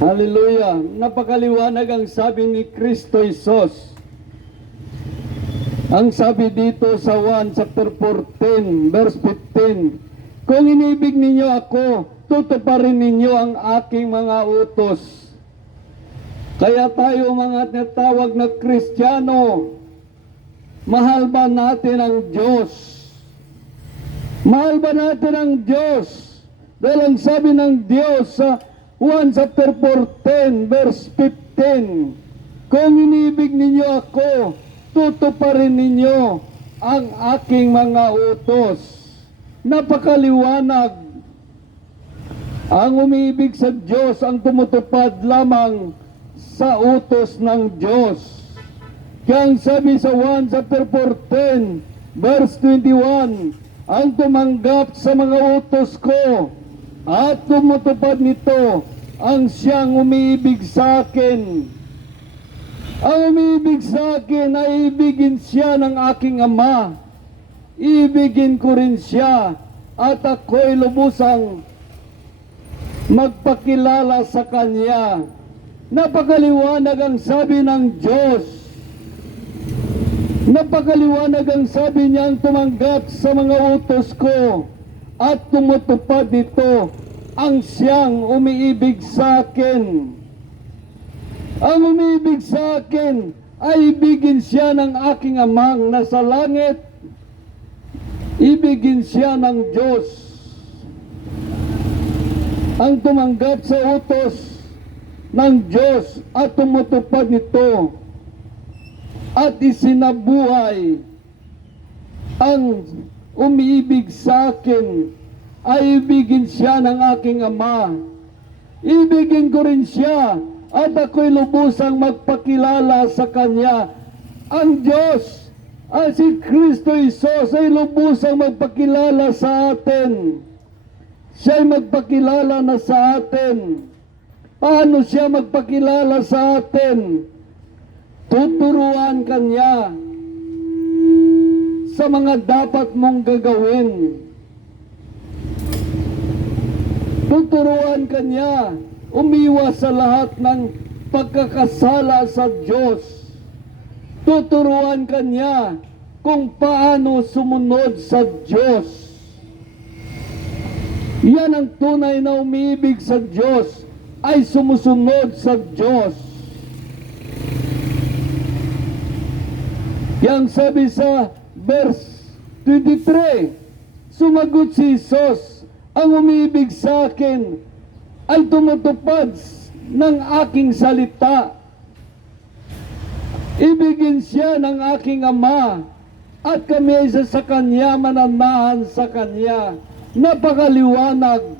Hallelujah! Napakaliwanag ang sabi ni Kristo Jesus. Ang sabi dito sa 1 chapter 14 verse 15, kung inibig ninyo ako, tutuparin ninyo ang aking mga utos. Kaya tayo mga tinatawag na Kristiyano, mahal ba natin ang Diyos? Mahal ba natin ang Diyos? Dahil ang sabi ng Diyos sa 1 chapter 14 verse 15, kung inibig ninyo ako, tutuparin ninyo ang aking mga utos. Napakaliwanag. Ang umiibig sa Diyos ang tumutupad lamang sa utos ng Diyos. Kaya ang sabi sa 1 chapter 14 verse 21, ang tumanggap sa mga utos ko at tumutupad nito, ang siyang umiibig sa akin. Ang umiibig sa akin ay ibigin siya ng aking Ama. Ibigin ko rin siya at ako'y lubusang magpakilala sa Kanya. Napakaliwanag ang sabi ng Diyos. Napakaliwanag ang sabi niya, ang tumanggap sa mga utos ko at tumutupad dito, ang siyang umiibig sa akin. Ang umiibig sa akin ay ibigin siya ng aking Amang nasa langit. Ibigin siya ng Diyos. Ang tumanggap sa utos ng Diyos at tumutupad nito at isinabuhay, ang umiibig sa akin ay ibigin siya ng aking Ama. Ibigin ko rin siya at ako'y lubusang magpakilala sa Kanya. Ang Diyos, si Kristo Jesus ay lubusang magpakilala sa atin. Siya'y magpakilala na sa atin. Paano siya magpakilala sa atin? Tuturuan Kanya sa mga dapat mong gagawin. Tuturuan Kanya umiwas sa lahat ng pagkakasala sa Diyos. Tuturuan Kanya kung paano sumunod sa Diyos. Yan ang tunay na umiibig sa Diyos, ay sumusunod sa Diyos. Yang sabi sa verse 23, sumagot si Jesus, ang umiibig sa akin ay tumutupad ng aking salita. Ibigin siya ng aking Ama at kami ay sa Kanya, mananahan sa Kanya. Napakaliwanag.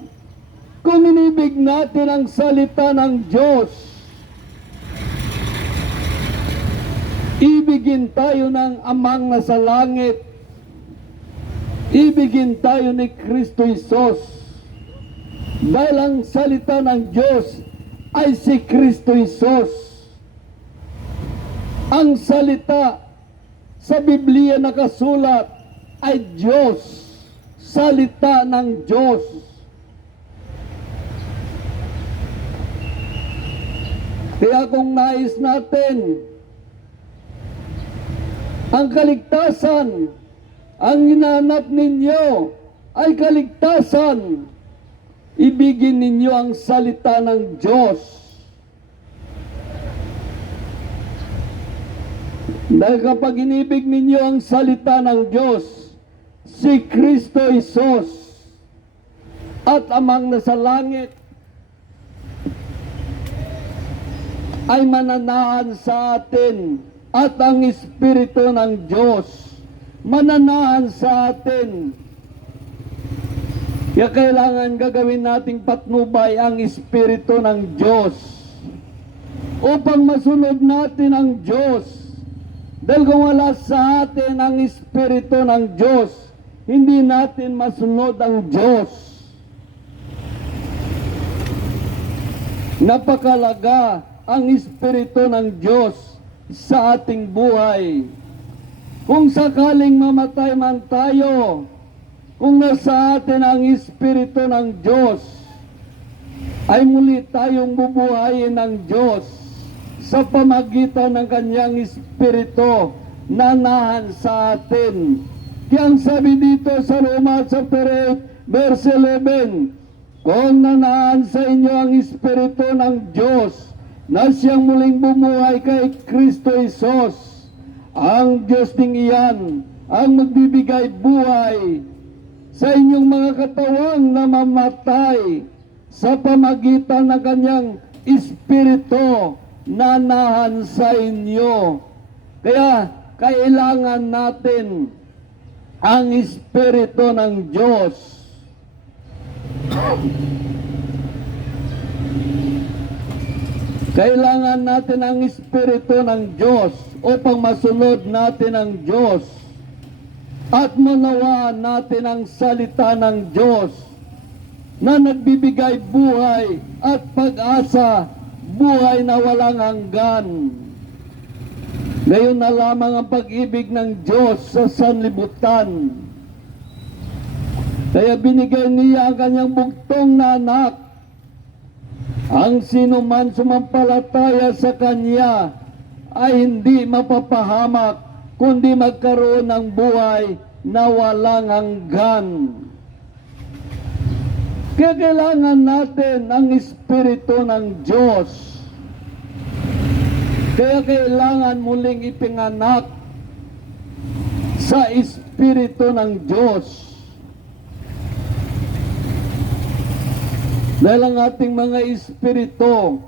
Kung inibig natin ang salita ng Diyos, ibigin tayo ng Amang nasa langit. Ibigin tayo ni Kristo Jesus. Dahil ang salita ng Diyos ay si Kristo Jesus. Ang salita sa Biblia nakasulat ay Diyos. Salita ng Diyos. Kaya kung nais natin ang kaligtasan, ang hinahanap ninyo ay kaligtasan, ibigin ninyo ang salita ng Diyos. Dahil kapag inibig ninyo ang salita ng Diyos, si Kristo Jesus at Amang nasa langit ay mananahan sa atin, at ang Espiritu ng Diyos mananahan sa atin. Kaya kailangan gagawin nating patnubay ang Espiritu ng Diyos upang masunod natin ang Diyos. Dahil kung wala sa atin ang Espiritu ng Diyos, hindi natin masunod ang Diyos. Napakalaga ang Espiritu ng Diyos sa ating buhay. Kung sakaling mamatay man tayo, kung nasa atin ang Espiritu ng Diyos, ay muli tayong bubuhayin ng Diyos sa pamagitan ng kanyang Espiritu na nahan sa atin. Kaya ang sabi dito sa Roma chapter 8 verse 11, kung nanahan sa inyo ang Espiritu ng Diyos na siyang muling bumuhay kay Kristo Jesus, ang Diyos ding iyan ang magbibigay buhay sa inyong mga katawang namamatay sa pamagitan ng kanyang Espiritu na nahan sa inyo. Kaya kailangan natin ang Espiritu ng Diyos. Kailangan natin ang Espiritu ng Diyos upang masunod natin ang Diyos at manawaan natin ang salita ng Diyos na nagbibigay buhay at pag-asa, buhay na walang hanggan. Ngayon na lamang ang pag-ibig ng Diyos sa sanlibutan. Kaya binigay niya ang kanyang bugtong na anak. Ang sino man sumampalataya sa kanya ay hindi mapapahamak, kundi magkaroon ng buhay na walang hanggan. Kaya kailangan natin ang Espiritu ng Diyos. Kaya kailangan muling ipinganak sa Espiritu ng Diyos. Dahil ang ating mga espiritu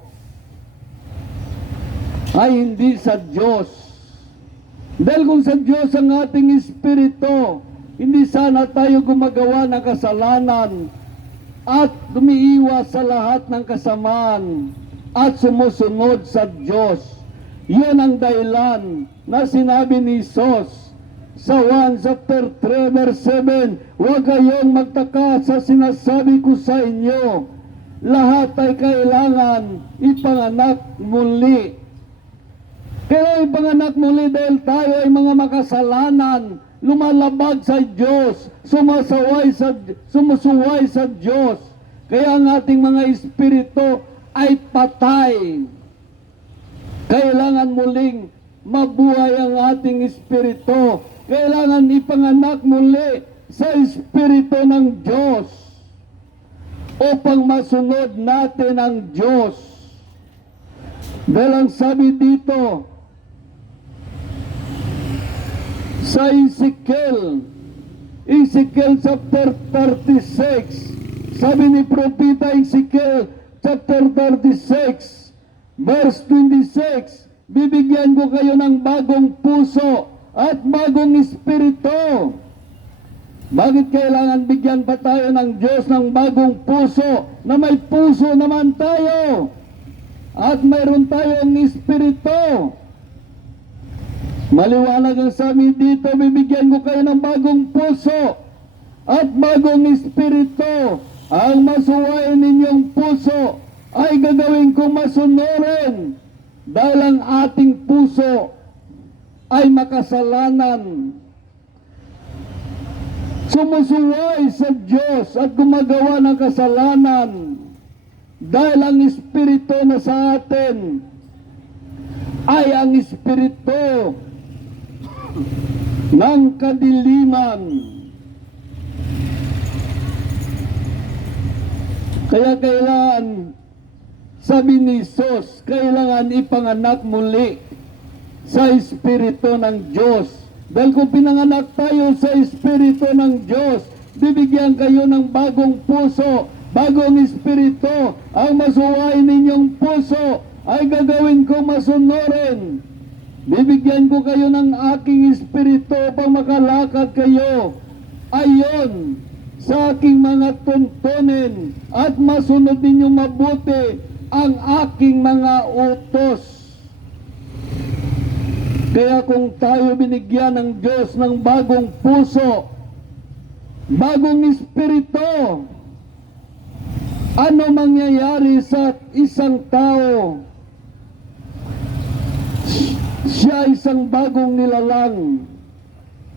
ay hindi sa Diyos. Dahil kung sa Diyos ang ating espiritu, hindi sana tayo gumagawa ng kasalanan at umiiwas sa lahat ng kasamaan at sumusunod sa Diyos. Yun ang dahilan na sinabi ni Jesus sa 1 chapter 3 verse 7, huwag kayong magtaka sa sinasabi ko sa inyo, lahat ay kailangan ipanganak muli. Kailangan ipanganak muli dahil tayo ay mga makasalanan, lumalabag sa Diyos, sumusuway sa Diyos. Kaya ang ating mga espiritu ay patay. Kailangan muling mabuhay ang ating espiritu. Kailangan ipanganak muli sa Espiritu ng Diyos upang masunod natin ang Diyos. Dahil ang sabi dito sa Ezekiel chapter 36, sabi ni Propeta Ezekiel chapter 36 verse 26, bibigyan ko kayo ng bagong puso at bagong espiritu. Bakit kailangan bigyan pa tayo ng Diyos ng bagong puso na may puso naman tayo at mayroon tayong espiritu? Maliwanag ang sabi dito, bibigyan ko kayo ng bagong puso at bagong espiritu. Ang masuwain ninyong puso ay gagawin kong masunurin dahil ang ating puso ay makasalanan. Sumusuway sa Diyos at gumagawa ng kasalanan dahil ang espiritu na sa atin ay ang espiritu ng kadiliman. Kaya kailangan, sabi ni Jesus, kailangan ipanganak muli sa Espiritu ng Diyos. Dahil kung pinanganak tayo sa Espiritu ng Diyos, bibigyan kayo ng bagong puso, bagong espiritu. Ang masuwain ninyong puso ay gagawin ko masunurin. Bibigyan ko kayo ng aking espiritu upang makalakad kayo ayon sa aking mga tuntunin at masunod ninyong mabuti ang aking mga utos. Kaya kung tayo binigyan ng Diyos ng bagong puso, bagong espiritu, ano mangyayari sa isang tao? Siya isang bagong nilalang.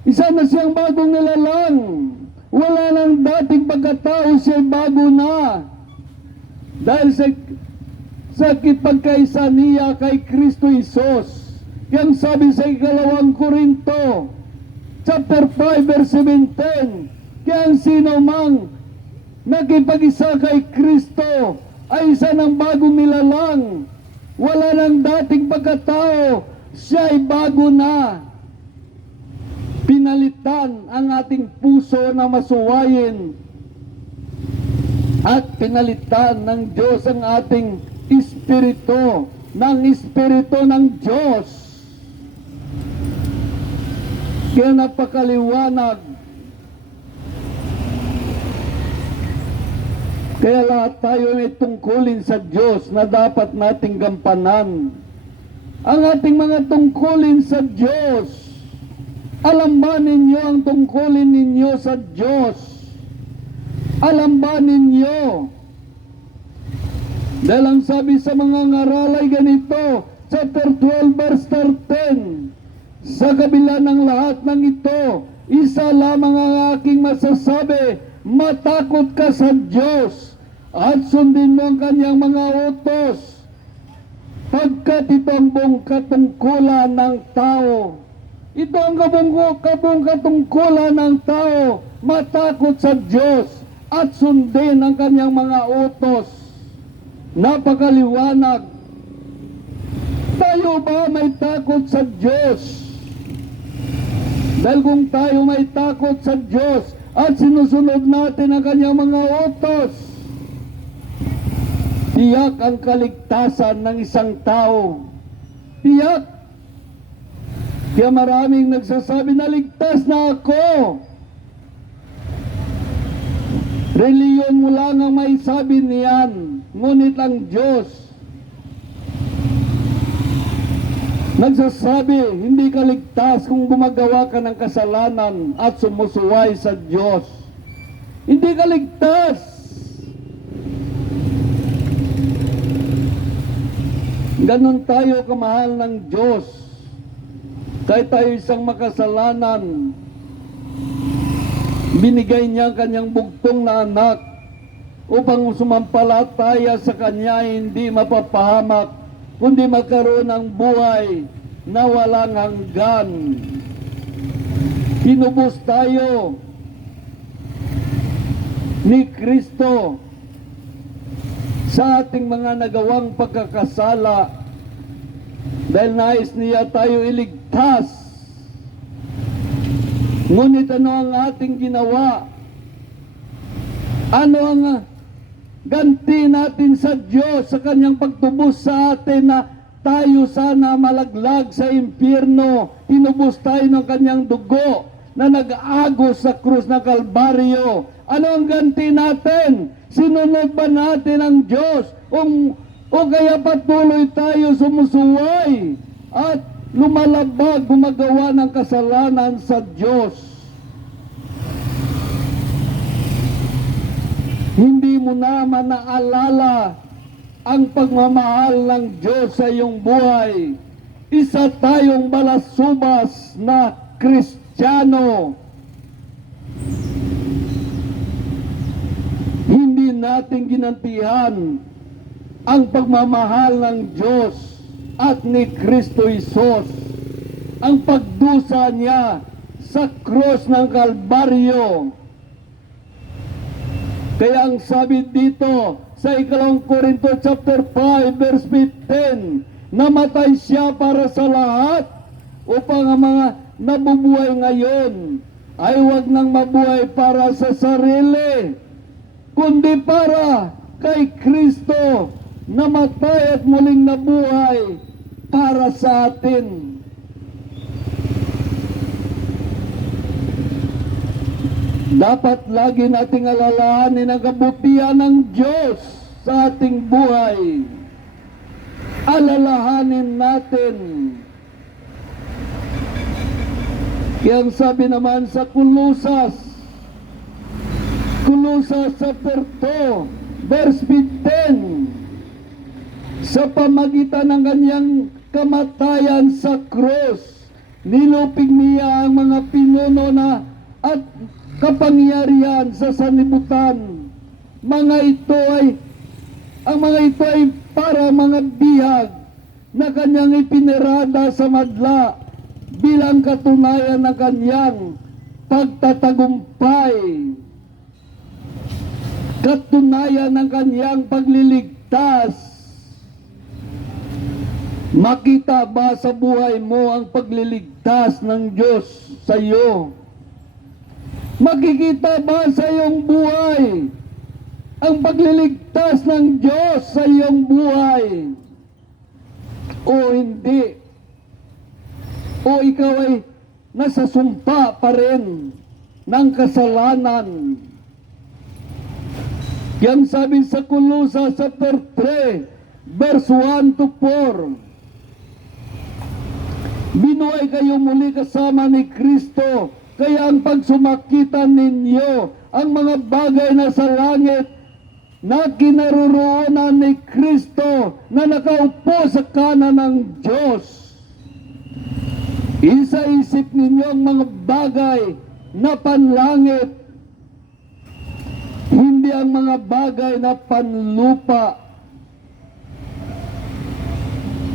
Isa na siyang bagong nilalang. Wala nang dating pagkatao, siya bago na. Dahil sa kipagkaisa niya kay Kristo Isos. Yang sabi sa 2 Korinto, chapter 5, verse 17, kaya ang sino mang nakipag-isa kay Kristo ay isa ng bagong nilalang. Wala nang dating pagkatao, siya ay bago na. Pinalitan ang ating puso na masuwayin at pinalitan ng Diyos ang ating espiritu, ng espiritu ng Diyos. Kaya napakaliwanag. Kaya lahat tayo may tungkulin sa Diyos na dapat nating gampanan. Ang ating mga tungkulin sa Diyos, alam ba ninyo ang tungkulin ninyo sa Diyos? Alam ba ninyo? Dahil ang sabi sa mga ngaral ay ganito, chapter 12 verse 13, sa kabila ng lahat ng ito, isa lamang ang aking masasabi, matakot ka sa Diyos at sundin mo ang kanyang mga utos, pagkat ito ang buong katungkulan ng tao. Ito ang buong katungkulan ng tao, matakot sa Diyos at sundin ang kanyang mga utos. Napakaliwanag. Tayo ba may takot sa Diyos? Dahil kung tayo may takot sa Diyos at sinusunod natin ang kanyang mga utos, tiyak ang kaligtasan ng isang tao. Tiyak. Kaya maraming nagsasabi na ligtas na ako. Reliyon mo lang ang may sabi niyan, ngunit ang Diyos nagsasabi, hindi ka ligtas kung gumagawa ka ng kasalanan at sumusuway sa Diyos. Hindi ka ligtas. Ganon tayo kamahal ng Diyos. Kahit tayo isang makasalanan, binigay niya ang kanyang bugtong na anak upang sumampalataya sa kanya hindi mapapahamak, kundi magkaroon ng buhay na walang hanggan. Tinubos tayo ni Kristo sa ating mga nagawang pagkakasala dahil nais niya tayo iligtas. Ngunit ano ang ating ginawa? Ano ang ganti natin sa Diyos sa kanyang pagtubos sa atin na tayo sana malaglag sa impyerno? Tinubos tayo ng kanyang dugo na nag-agos sa krus ng Kalbaryo. Ano ang ganti natin? Sinunod ba natin ang Diyos? O kaya patuloy tayo sumusuway at lumalabag, gumagawa ng kasalanan sa Diyos? Hindi mo na manaalala ang pagmamahal ng Diyos sa iyong buhay. Isa tayong balasubas na Kristiyano. Hindi natin ginantihan ang pagmamahal ng Diyos at ni Kristo Isos, ang pagdusa niya sa krus ng Kalbaryo. Kaya ang sabi dito sa 2 Korinto chapter 5 verse 15, namatay siya para sa lahat upang ang mga nabubuhay ngayon ay huwag nang mabuhay para sa sarili, kundi para kay Kristo, namatay at muling nabuhay para sa atin. Dapat lagi nating alalahanin ang kabutihan ng Diyos sa ating buhay. Alalahanin natin. Kaya ang sabi naman sa Kolosas chapter 2 verse 15, sa pamagitan ng kanyang kamatayan sa krus, nilupig niya ang mga pinuno na at kapangyarihan sa sanlibutan. Mga ito ay Ang mga ito ay para mga bihag na kanyang ipinirada sa madla bilang katunayan ng kanyang pagtatagumpay, katunayan ng kanyang pagliligtas. Makita ba sa buhay mo ang pagliligtas ng Diyos sa iyo? Makikita ba sa iyong buhay ang pagliligtas ng Diyos sa iyong buhay? O hindi? O ikaw ay nasa sumpa pa rin ng kasalanan? Yan sabi sa Colosas chapter 3, verse 1 to 4. Binuhay kayo muli kasama ni Kristo, kaya ang pagsumakitan ninyo ang mga bagay na sa langit na kinaroroonan ni Kristo na nakaupo sa kanan ng Diyos. Isa-isip ninyo ang mga bagay na panlangit, hindi ang mga bagay na panlupa.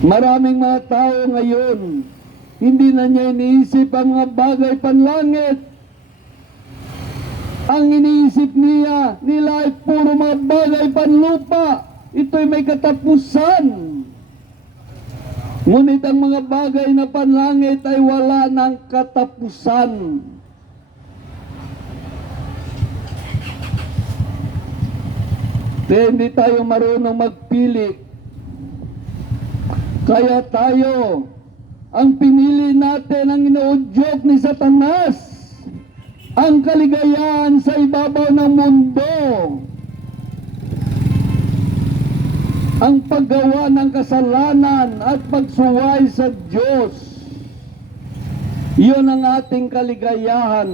Maraming mga tao ngayon, hindi na niya iniisip ang mga bagay panlangit. Ang iniisip nila ay puro mga bagay panlupa. Ito'y may katapusan. Ngunit ang mga bagay na panlangit ay wala ng katapusan. Kaya hindi tayo marunong magpili. Kaya tayo, ang pinili natin ang inuudyok ni Satanas, ang kaligayahan sa ibabaw ng mundo, ang paggawa ng kasalanan at pagsuway sa Diyos. Iyon ang ating kaligayahan.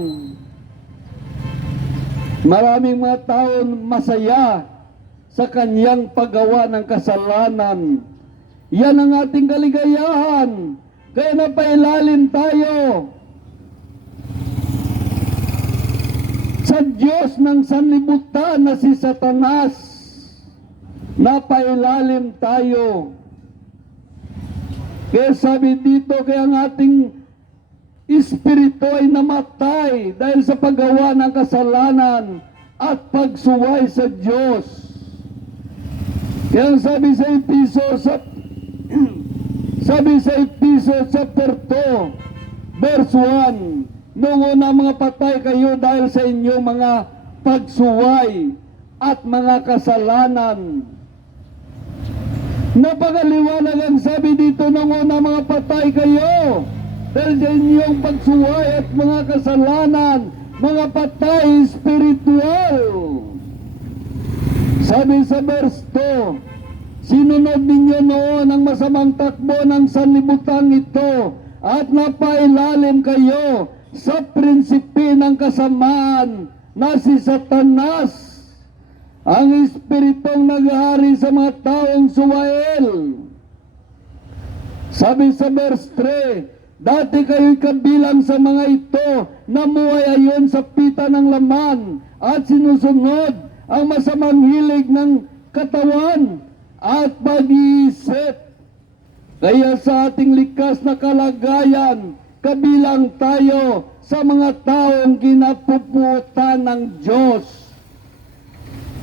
Maraming mga tao masaya sa kanyang paggawa ng kasalanan. Yan ang ating kaligayahan. Kaya napailalim tayo sa Diyos ng sanlibutan na si Satanas. Napailalim tayo. Kaya sabi dito, kaya ang ating espiritu ay namatay dahil sa paggawa ng kasalanan at pagsuway sa Diyos. Kaya sabi sa Efeso chapter 2, verse 1, noong una mga patay kayo dahil sa inyong mga pagsuway at mga kasalanan. Napakaliwanag ang sabi dito, noong una mga patay kayo dahil sa inyong pagsuway at mga kasalanan, mga patay spiritual. Sabi sa verse 2, sinunod ninyo noon ang masamang takbo ng sanlibutan ito at napailalim kayo sa prinsipe ng kasamaan na si Satanas, ang espiritong naghahari sa mga taong suwael. Sabi sa verse 3, dati kayo'y kabilang sa mga ito, namuhay ayon sa pita ng laman at sinusunod ang masamang hilig ng katawan at pag-iisip. Kaya sa ating likas na kalagayan, kabilang tayo sa mga taong kinapuputan ng Diyos.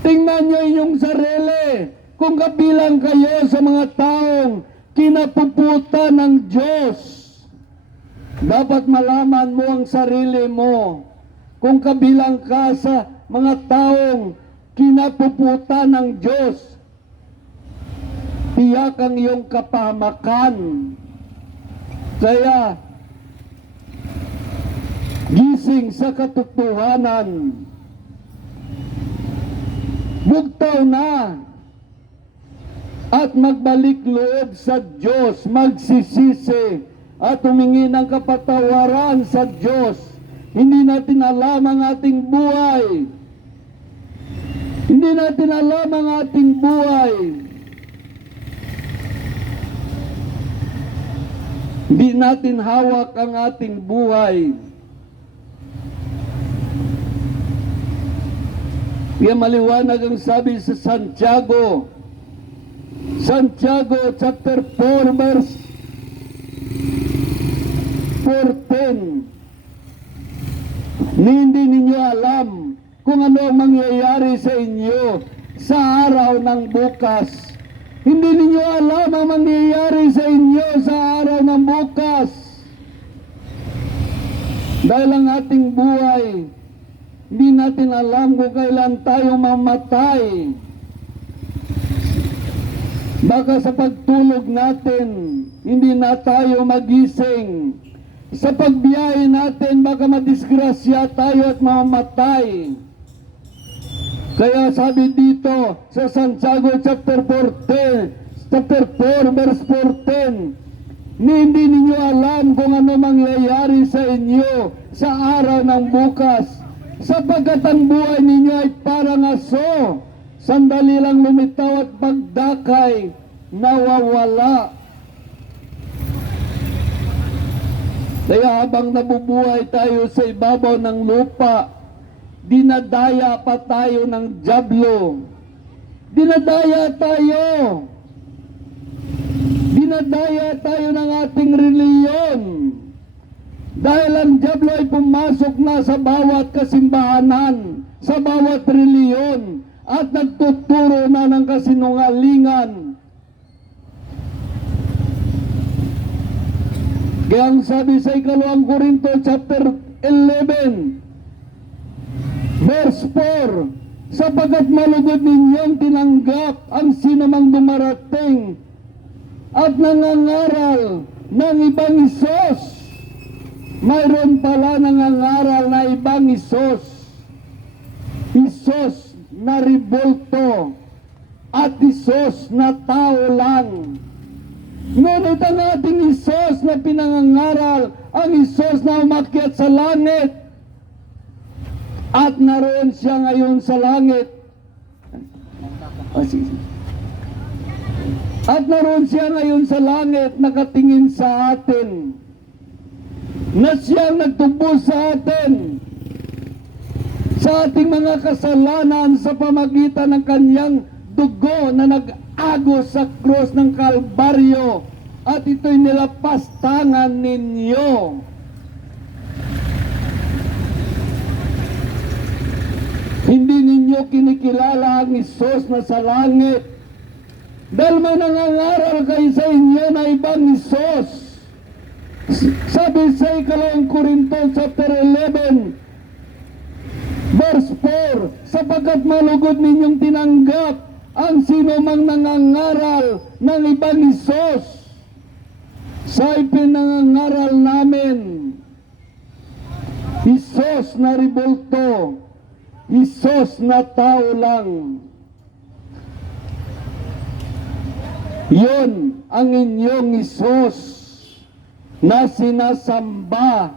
Tingnan nyo inyong sarili, kung kabilang kayo sa mga taong kinapuputan ng Diyos. Dapat malaman mo ang sarili mo, kung kabilang ka sa mga taong kinapuputan ng Diyos. Tiyak ang iyong kapahamakan. Kaya, gising sa katotohanan. Bugtaw na at magbalik loob sa Diyos, magsisisi at humingi ng kapatawaran sa Diyos. Hindi natin alam ang ating buhay. Hindi natin alam ang ating buhay. Hindi natin hawak ang ating buhay. Kaya maliwanag ang sabi sa Santiago Santiago chapter 4 verse 14. Hindi ninyo alam kung ano ang mangyayari sa inyo sa araw ng bukas. Hindi ninyo alam ang mangyayari sa inyo sa araw ng bukas. Dahil ang ating buhay, hindi natin alam kung kailan tayo mamatay. Baka sa pagtulog natin, hindi na tayo magising. Sa pagbiyahe natin, baka madisgrasya tayo at mamamatay. Kaya sabi dito sa Santiago chapter 4 verse 14, hindi ninyo alam kung ano mangyayari sa inyo sa araw ng bukas, sapagkat ang buhay ninyo ay parang aso, sandali lang lumitaw at pagdakay, nawawala. Kaya habang nabubuhay tayo sa ibabaw ng lupa, dinadaya pa tayo ng dyablo. Dinadaya tayo ng ating reliyon. Dahil ang dyablo ay pumasok na sa bawat kasimbahanan, sa bawat reliyon, at nagtuturo na ng kasinungalingan. Kaya ang sabi sa 2 Korinto chapter 11 verse 4, sapagkat malugod ninyong tinanggap ang sinumang dumarating at nangangaral ng ibang Isos. Mayroon pala nangangaral na ibang Isos. Isos na ribolto at Isos na tao lang. Ngunit ang ating Isos na pinangangaral, ang Isos na umakyat sa langit, at naroon siya ngayon sa langit. At naroon siya ngayon sa langit, nakatingin sa atin, na siyang nagtubos sa atin, sa ating mga kasalanan sa pamagitan ng kanyang dugo na nag-agos sa krus ng Kalbaryo, at ito'y nilapastangan ninyo. Hindi ninyo kinikilala ang Isos na sa langit, dahil may nangangaral kayo sa inyo na ibang Isos. Sabi sa 2 Korinto chapter 11 verse 4, sapagkat malugod ninyong tinanggap ang sino mang nangangaral ng ibang Isos. Sa ipinangangaral namin, Isos na ribolto, Isos na tao lang. Yun ang inyong Isos na sinasamba.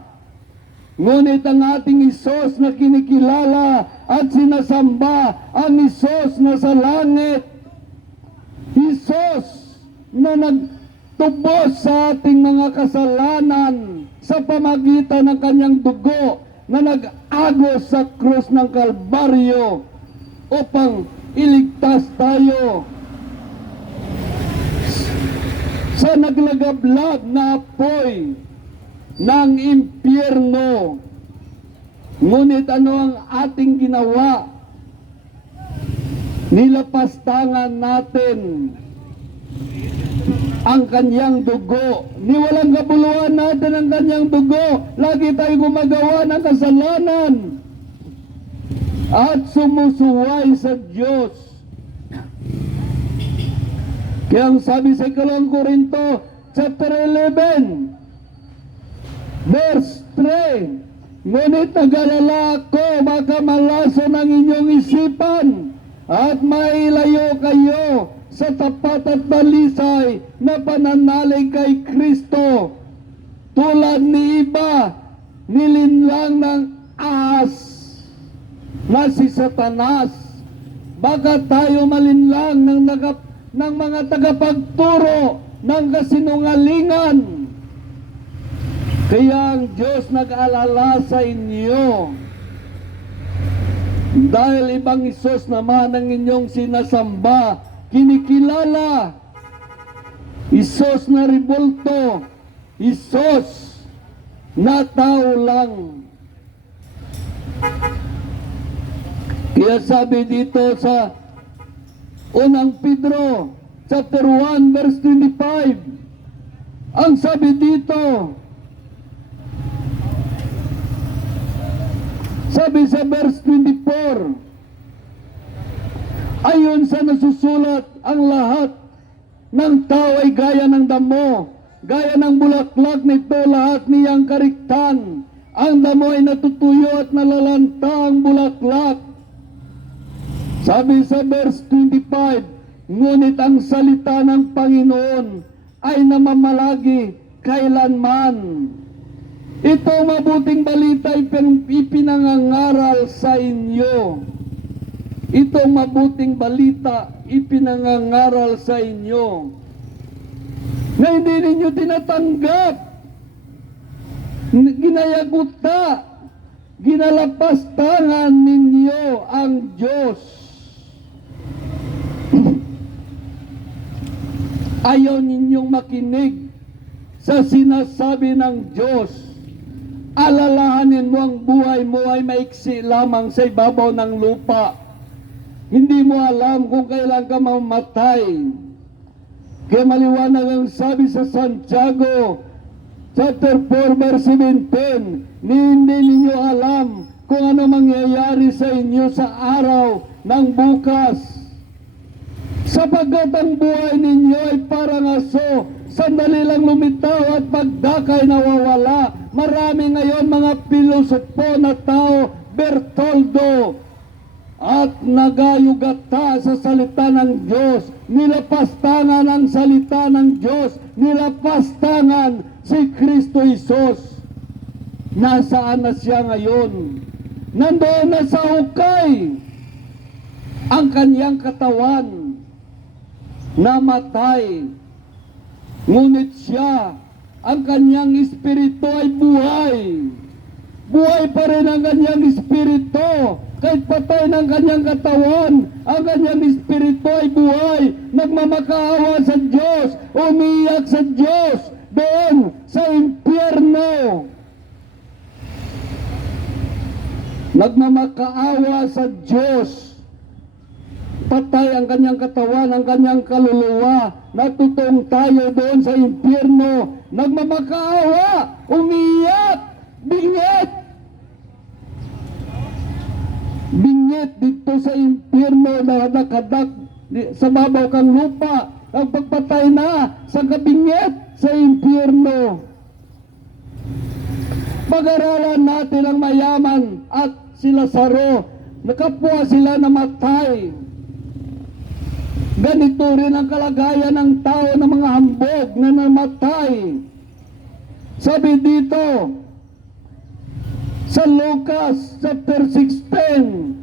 Ngunit ang ating Isos na kinikilala at sinasamba, ang Isos na sa langit, Isos na nagtubos sa ating mga kasalanan sa pamagitan ng kanyang dugo, na nag-agos sa krus ng Kalbaryo upang iligtas tayo sa naglagablab na apoy ng impyerno. Ngunit ano ang ating ginawa? Nilapastangan natin ang kanyang dugo. Niwalang kabuluhan natin ang kanyang dugo. Lagi tayo gumagawa ng kasalanan at sumusuway sa Diyos. Kaya ang sabi sa 2 Korinto chapter 11 verse 3, ngunit nag-alala ako baka malason ang inyong isipan at mailayo kayo sa tapat at dalisay na pananalig kay Kristo, tulad ni iba nilinlang ng ahas na si Satanas. Baka tayo malinlang ng mga tagapagturo ng kasinungalingan. Kaya ang Diyos nag-alala sa inyo, dahil ibang Isos naman ang inyong sinasamba kinikilala. Isos na rebulto, Isos na tao lang. Kaya sabi dito sa unang Pedro, chapter 1, verse 25, ang sabi dito, sabi sa verse 24, ayon sa nasusulat, ang lahat ng tao ay gaya ng damo, gaya ng bulaklak nito lahat niyang kariktan. Ang damo ay natutuyo at nalalanta ang bulaklak. Sabi sa verse 25, ngunit ang salita ng Panginoon ay namamalagi kailanman. Ito mabuting balita ipinangangaral sa inyo. Itong mabuting balita ipinangangaral sa inyo na hindi ninyo tinatanggap, ginayaguta, ginalapastangan ninyo ang Diyos. Ayaw ninyong makinig sa sinasabi ng Diyos. Alalahanin mo ang buhay mo ay maiksi lamang sa ibabaw ng lupa. Hindi mo alam kung kailan ka mamatay. Kaya maliwanag ang sabi sa Santiago, chapter 4, verse 17, hindi ninyo alam kung ano mangyayari sa inyo sa araw ng bukas. Sapagkat ang buhay ninyo ay parang aso, sandali lang lumitaw at pagdakay nawawala. Marami ngayon mga pilosopo na tao, Bertoldo, at nagayugata sa salita ng Diyos, nilapastangan ang salita ng Diyos, nilapastangan si Kristo Jesus. Nasaan na siya ngayon? Nandoon na sa hukay ang kanyang katawan, namatay, ngunit siya, ang kanyang espiritu ay buhay. Buhay pa rin ang kanyang espiritu. Kahit patay ng kanyang katawan, ang kanyang espiritu ay buhay. Nagmamakaawa sa Diyos, umiyak sa Diyos, doon sa impyerno. Nagmamakaawa sa Diyos. Patay ang kanyang katawan, ang kanyang kaluluwa. Natutong tayo doon sa impyerno. Nagmamakaawa, umiyak, bingit. Bingit dito sa impyerno na nakadak sa babaw kang lupa. Ang pagpatay na sa kabingit sa impyerno. Pag-aralan natin ang mayaman at si Lazaro. Nakapwa sila namatay. Ganito rin ang kalagayan ng tao ng mga hambog na namatay. Sabi dito sa Lucas chapter 16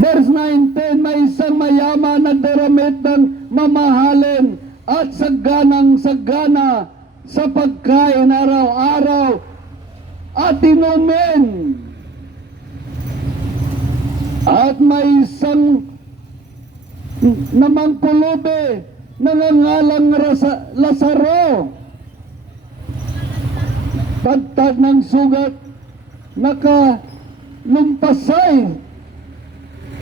verse 19, may isang mayaman na daramit ng mamahalin at saganang-sagana sa pagkain araw-araw at inumin. At may isang namang pulubi nangangalang Lazaro, tagtag ng sugat, nakalumpasay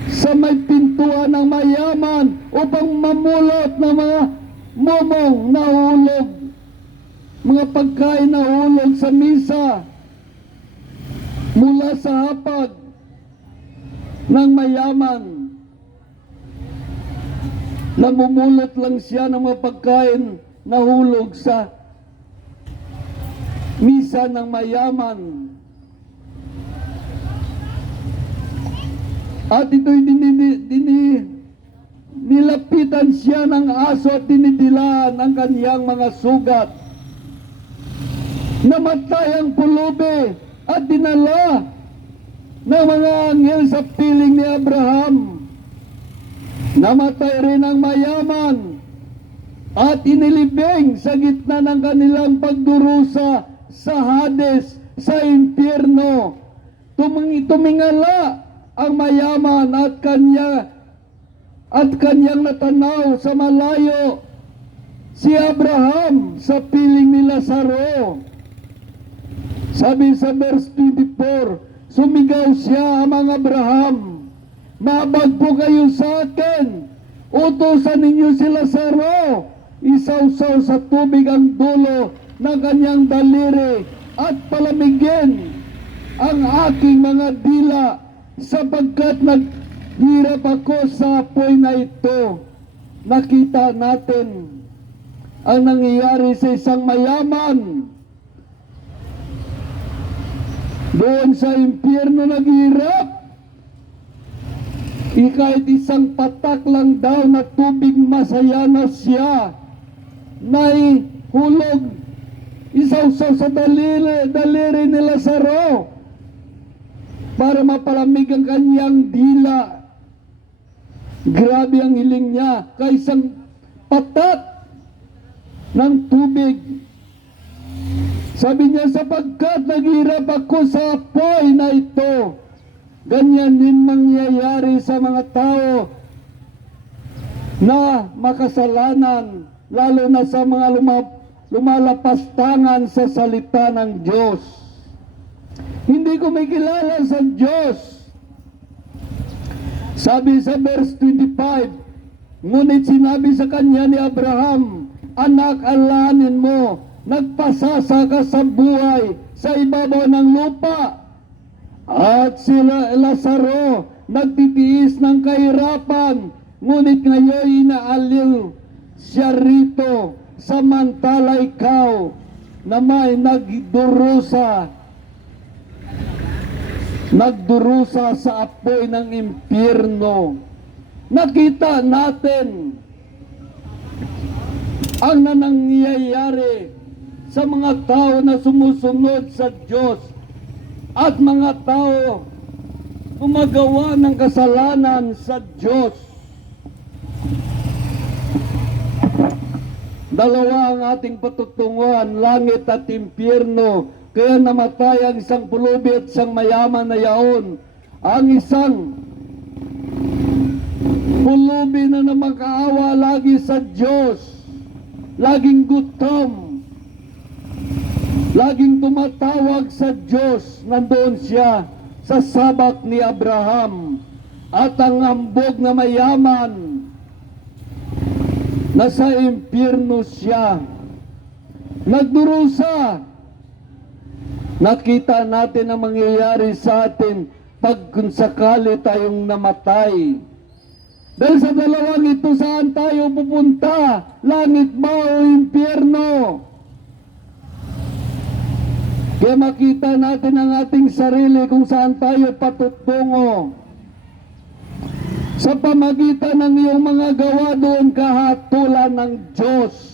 sa may pintuan ng mayaman upang mamulot ng mga momong nahulog, mga pagkain nahulog sa misa mula sa hapag ng mayaman. Namumulot lang siya ng mga pagkain nahulog sa misa ng mayaman. At ito'y nilapitan siya ng aso at dinidilaan ang kaniyang mga sugat. Namatay ang pulubi at dinala ng mga anghel sa piling ni Abraham. Namatay rin ang mayaman at inilibing sa gitna ng kanilang pagdurusa sa Hades, sa impyerno. Tumingala ang mayaman at kanya at kanyang natanaw sa malayo si Abraham sa piling ni Lazaro. Sabi sa verse 24, sumigaw siya, Amang Abraham, mabag po kayo sa akin, utusan ninyo si Lazaro, isawsaw sa tubig ang dulo ng kanyang daliri at palamigin ang aking mga dila sapagkat naghirap ako sa apoy na ito. Nakita natin ang nangyayari sa isang mayaman doon sa impyerno naghirap. Kahit isang patak lang daw na tubig masaya na siya naihulog, isawsaw sa daliri ni Lazaro para mapalamig ang kanyang dila. Grabe ang hiling niya, kaisang patak ng tubig. Sabi niya, sapagkat naghirap ako sa apoy na ito. Ganyan din mangyayari sa mga tao na makasalanan, lalo na sa mga lumalapastangan sa salita ng Diyos. Hindi kumikilala sa Diyos. Sabi sa verse 25, ngunit sinabi sa kanya ni Abraham, anak, alahanin mo, nagpasasa ka sa buhay sa ibabaw ng lupa. At si Lazaro nagtitiis ng kahirapan, ngunit ngayon inaaliw siya rito, samantala ikaw na may nagdurusa sa apoy ng impyerno. Nakita natin ang nangyayari sa mga tao na sumusunod sa Diyos at mga tao gumagawa ng kasalanan sa Diyos. Dalawa ang ating patutunguhan, langit at impyerno. Kaya namatay ang isang pulubi at isang mayaman na yaon. Ang isang pulubi na namakaawa lagi sa Diyos, laging gutom, laging tumatawag sa Diyos, nandoon siya sa sabak ni Abraham. At ang hambog na mayaman, nasa impyerno siya, nagdurusa. Nakita natin ang mangyayari sa atin pag kung sakali tayong namatay. Dahil sa dalawang ito, saan tayo pupunta? Langit ba o impyerno? Kaya makita natin ang ating sarili kung saan tayo patutungo. Sa pamagitan ng iyong mga gawa, doon kahatulan ng Diyos.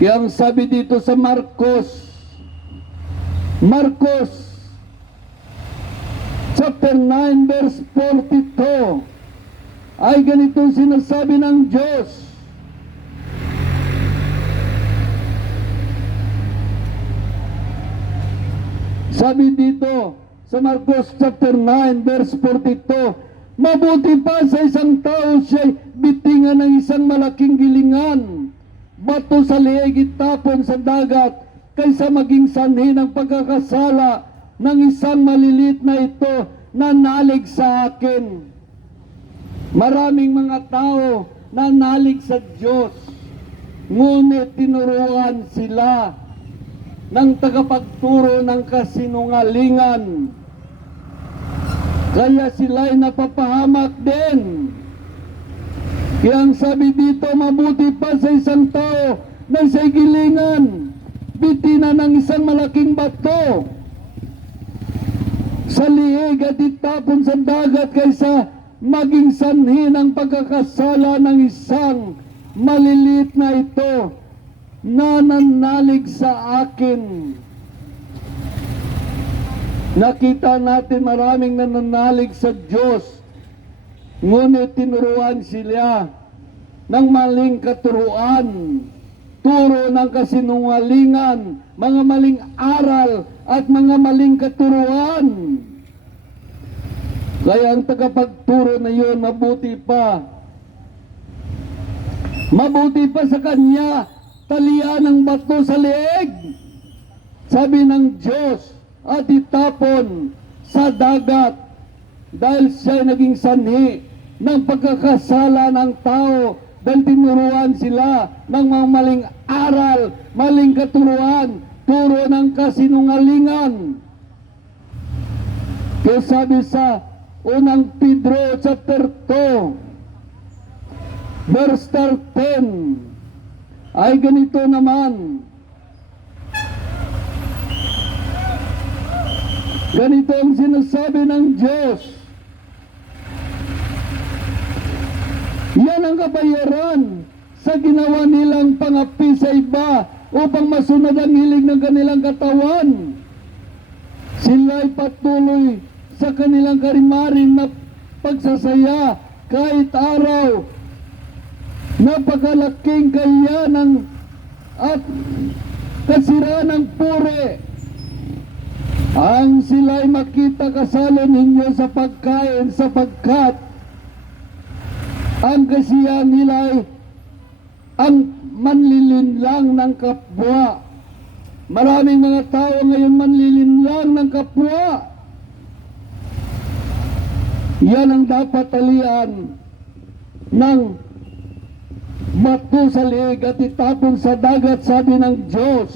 Kaya ang sabi dito sa Marcos chapter 9 verse 42 ay ganito sinasabi ng Diyos. Sabi dito sa Marcos chapter 9 verse 42, mabuti pa sa isang tao siya'y bitingan ng isang malaking gilingan, bato sa liig itapon sa dagat, kaysa maging sanhi ng pagkakasala ng isang malilit na ito na nalig sa akin. Maraming mga tao na nalig sa Diyos, ngunit tinuruan sila ng tagapagturo ng kasinungalingan. Kaya sila'y napapahamak din. Kaya ang sabi dito, mabuti pa sa isang tao na siya'y gilingan, bitina ng isang malaking bato sa liig at itapon sa dagat, kaysa maging sanhi ng pagkakasala ng isang maliliit na ito na nanalig sa akin. Nakita natin maraming nananalig sa Diyos, ngunit tinuruan sila ng maling katuruan, turo ng kasinungalingan, mga maling aral at mga maling katuruan. Kaya ang tagapagturo na yun, mabuti pa sa kanya, talian ng bato sa leeg, sabi ng Diyos, at itapon sa dagat, dahil siya naging sanhi ng pagkakasala ng tao, dahil tinuruan sila ng mga maling aral, maling katuruan, turo ng kasinungalingan. Kaya sabi sa unang Pedro chapter 2 verse 10 ay ganito naman. Ganito ang sinasabi ng Diyos. Yan ang kabayaran sa ginawa nilang pangapi sa iba upang masunod ang hilig ng kanilang katawan. Sila'y patuloy sa kanilang karimarin na pagsasaya kahit araw. Napakalaking kayanan at kasiraan ng puri ang sila'y makita kasalo ninyo sa pagkain, sapagkat ang kasiyahan nila'y ang manlilinlang ng kapwa. Maraming mga tao ngayon manlilinlang ng kapwa. Yan ang dapat talian ng bato sa leeg at itapon sa dagat, sabi ng Diyos.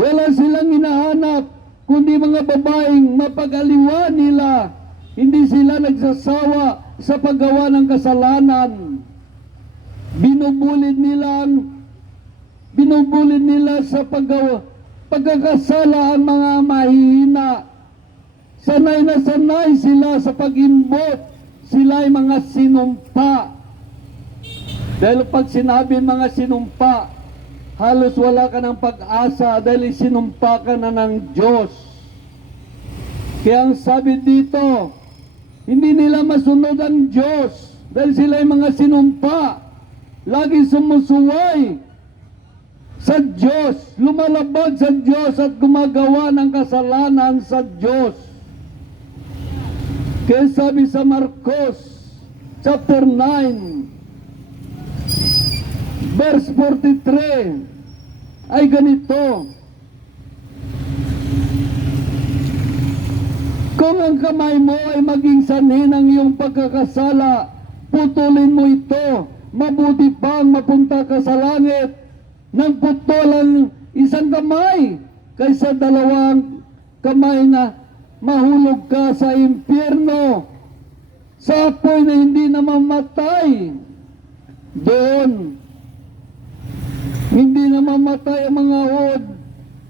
Wala silang hinahanap kundi mga babaeng mapag-aliwan nila. Hindi sila nagsasawa sa paggawa ng kasalanan. Binubulid nila sa pagkakasala ang mga mahihina. Sanay na sanay sila sa pag-imbot. Sila ay mga sinumpa. Dahil pag sinabi mga sinumpa, halos wala ka ng pag-asa dahil sinumpa ka na ng Diyos. Kaya ang sabi dito, hindi nila masunod ang Diyos dahil sila ay mga sinumpa. Lagi sumusuway sa Diyos, lumalabag sa Diyos at gumagawa ng kasalanan sa Diyos. Kaya sabi sa Marcos chapter 9 verse 43 ay ganito. Kung ang kamay mo ay maging sanhi ng iyong pagkakasala, putulin mo ito. Mabuti pang mapunta ka sa langit ng putol ang isang kamay kaysa dalawang kamay na mahulog ka sa impyerno, sa apoy na hindi na mamatay. Doon hindi na mamatay ang mga uod,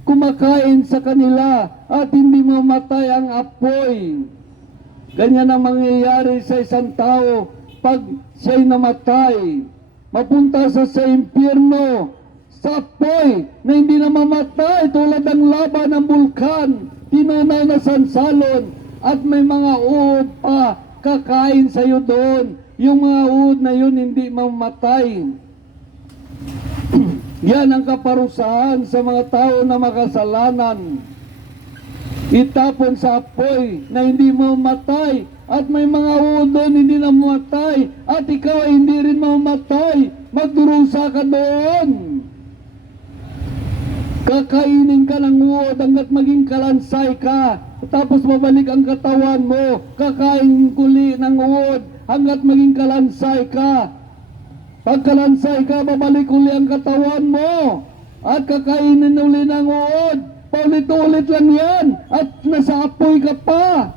kumakain sa kanila at hindi mamatay ang apoy. Ganyan ang mangyayari sa isang tao pag siya'y namatay. Mapunta sa impyerno, sa apoy na hindi na mamatay, tulad ng lava ng bulkan, tinunaw na sansalon, at may mga uod pa kakain sa iyo doon. Yung mga uod na yun hindi mamatay. Yan ang kaparusahan sa mga tao na makasalanan. Itapon sa apoy na hindi mamatay, at may mga uod doon hindi na mamatay, at ikaw ay hindi rin mamatay. Magdurusa ka doon. Kakainin ka ng uod hanggat maging kalansay ka. Tapos mabalik ang katawan mo. Kakain kuli ng uod hanggat maging kalansay ka. Pag kalansay ka, babalik uli ang katawan mo. At kakainin uli ng uod. Paulit-ulit lang yan. At nasa apoy ka pa.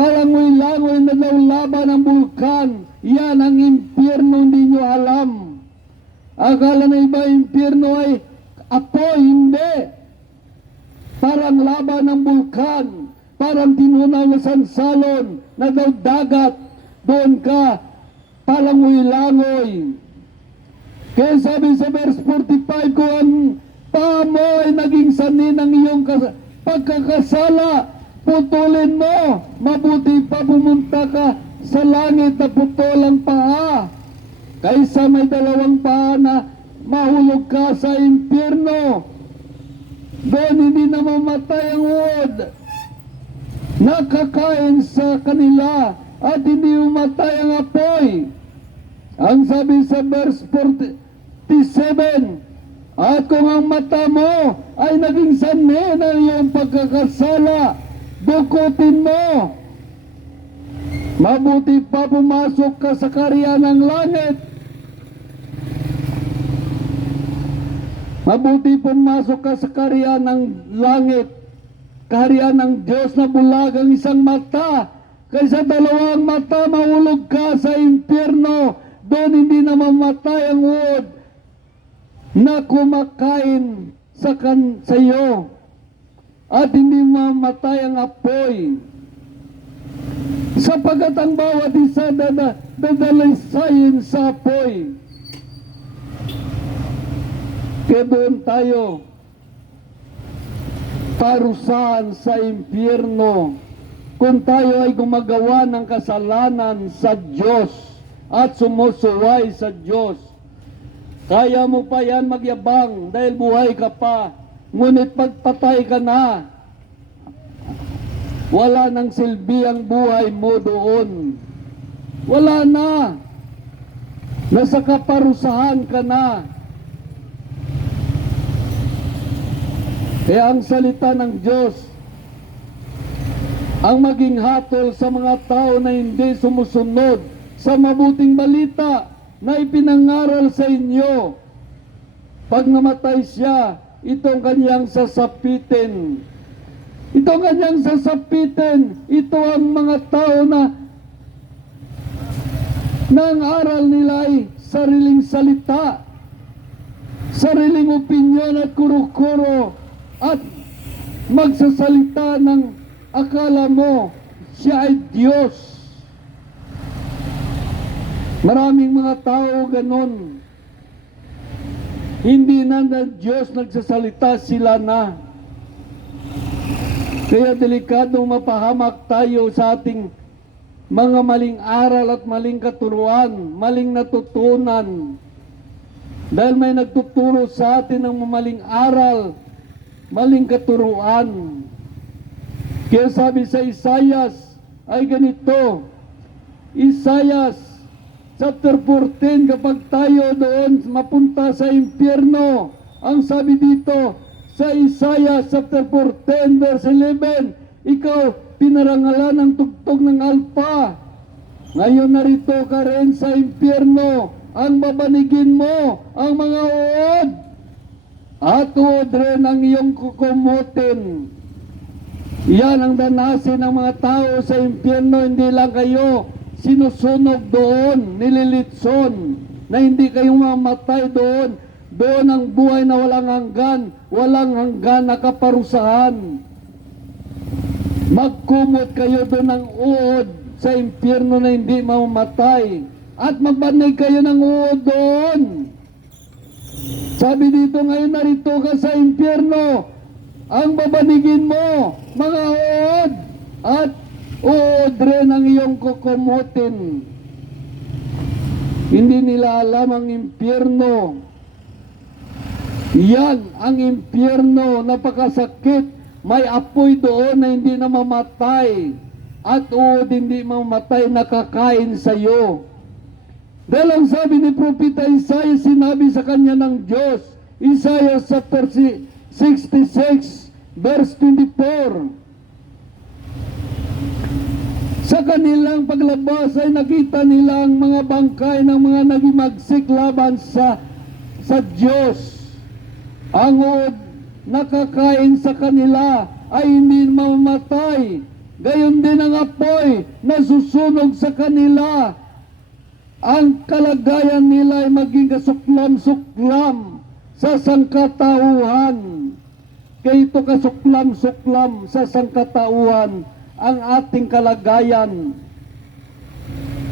Palangoy-langoy na daw laban ng bulkan. Yan ang impyerno, hindi nyo alam. Akala na iba impyerno ay apoy, hindi. Parang laban ng bulkan, parang tinunaw na sansalon, na daw dagat, doon ka, palangoy-langoy. Kaya sabi sa verse 45, kung ang paa mo ay naging sanhi ng iyong pagkakasala, putulin mo. Mabuti pa pumunta ka sa langit na putol ang paa, kaysa may dalawang paa na mahulog ka sa impyerno. Doon hindi namamatay ang uod. Nakakain sa kanila at hindi umatay ang apoy. Ang sabi sa verse 47, at kung ang mata mo ay naging sanhi ng iyong pagkakasala, dukutin mo. Mabuti pa pumasok ka sa kaharian ng langit. Mabuti pumasok ka sa kaharian ng langit, kaharian ng Diyos na bulag ang isang mata, kaysa dalawang mata mahulog ka sa impyerno. Doon hindi na mamatay ang uod na kumakain sa iyo, at hindi mamatay ang apoy, sapagat ang bawat isa dadalisayin sa apoy. Kaya doon tayo parusahan sa impyerno kung tayo ay gumagawa ng kasalanan sa Diyos at sumusuway sa Diyos. Kaya mo pa yan magyabang dahil buhay ka pa, ngunit pagpatay ka na, wala nang silbi ang buhay mo doon. Wala na. Nasa kaparusahan ka na. Kaya ang salita ng Diyos ang maging hatol sa mga tao na hindi sumusunod sa mabuting balita na ipinangaral sa inyo. Pag namatay siya, itong kanyang sasapitin. Itong kanyang sasapitin, ito ang mga tao na ang aral nila ay sariling salita, sariling opinyon at kuro-kuro, at magsasalita ng akala mo siya ay Diyos. Maraming mga tao ganon. Hindi na Diyos nagsasalita, sila na. Kaya delikadong mapahamak tayo sa ating mga maling aral at maling katuruan, maling natutunan. Dahil may nagtuturo sa atin ng maling aral, maling katuruan. Kaya sabi sa Isaias ay ganito, Isaias chapter 14, kapag tayo doon mapunta sa impyerno, ang sabi dito sa Isaiah chapter 14 verse 11, ikaw pinarangalan ng tugtog ng alpa, ngayon narito ka rin sa impyerno, ang babanigin mo ang mga uod, at uod rin ang iyong kukumutin. Yan ang danasin ng mga tao sa impyerno. Hindi lang kayo sinusunog doon, nililitson, na hindi kayo mamatay doon. Doon ang buhay na walang hanggan na kaparusahan. Magkumot kayo doon ng uod sa impyerno na hindi mamamatay, at magbanig kayo ng uod doon. Sabi dito, ngayon narito ka sa impyerno, ang babanigin mo mga uod, at uod rin ang iyong kukumutin. Hindi nila alam ang impyerno. Yan ang impyerno, napakasakit. May apoy doon na hindi na mamatay, at uod hindi mamatay, nakakain sa iyo. Dahil ang sabi ni Propeta Isaiah, sinabi sa kanya ng Diyos, Isaiah chapter 66 verse 24, sa kanilang paglabas ay nakita nila ang mga bangkay ng mga nagimagsik laban sa Diyos. Ang uod nakakain sa kanila ay hindi mamamatay, gayon din ang apoy na susunog sa kanila. Ang kalagayan nila ay maging kasuklam-suklam sa sangkatauhan. Kaya ito kasuklam-suklam sa sangkatauhan ang ating kalagayan.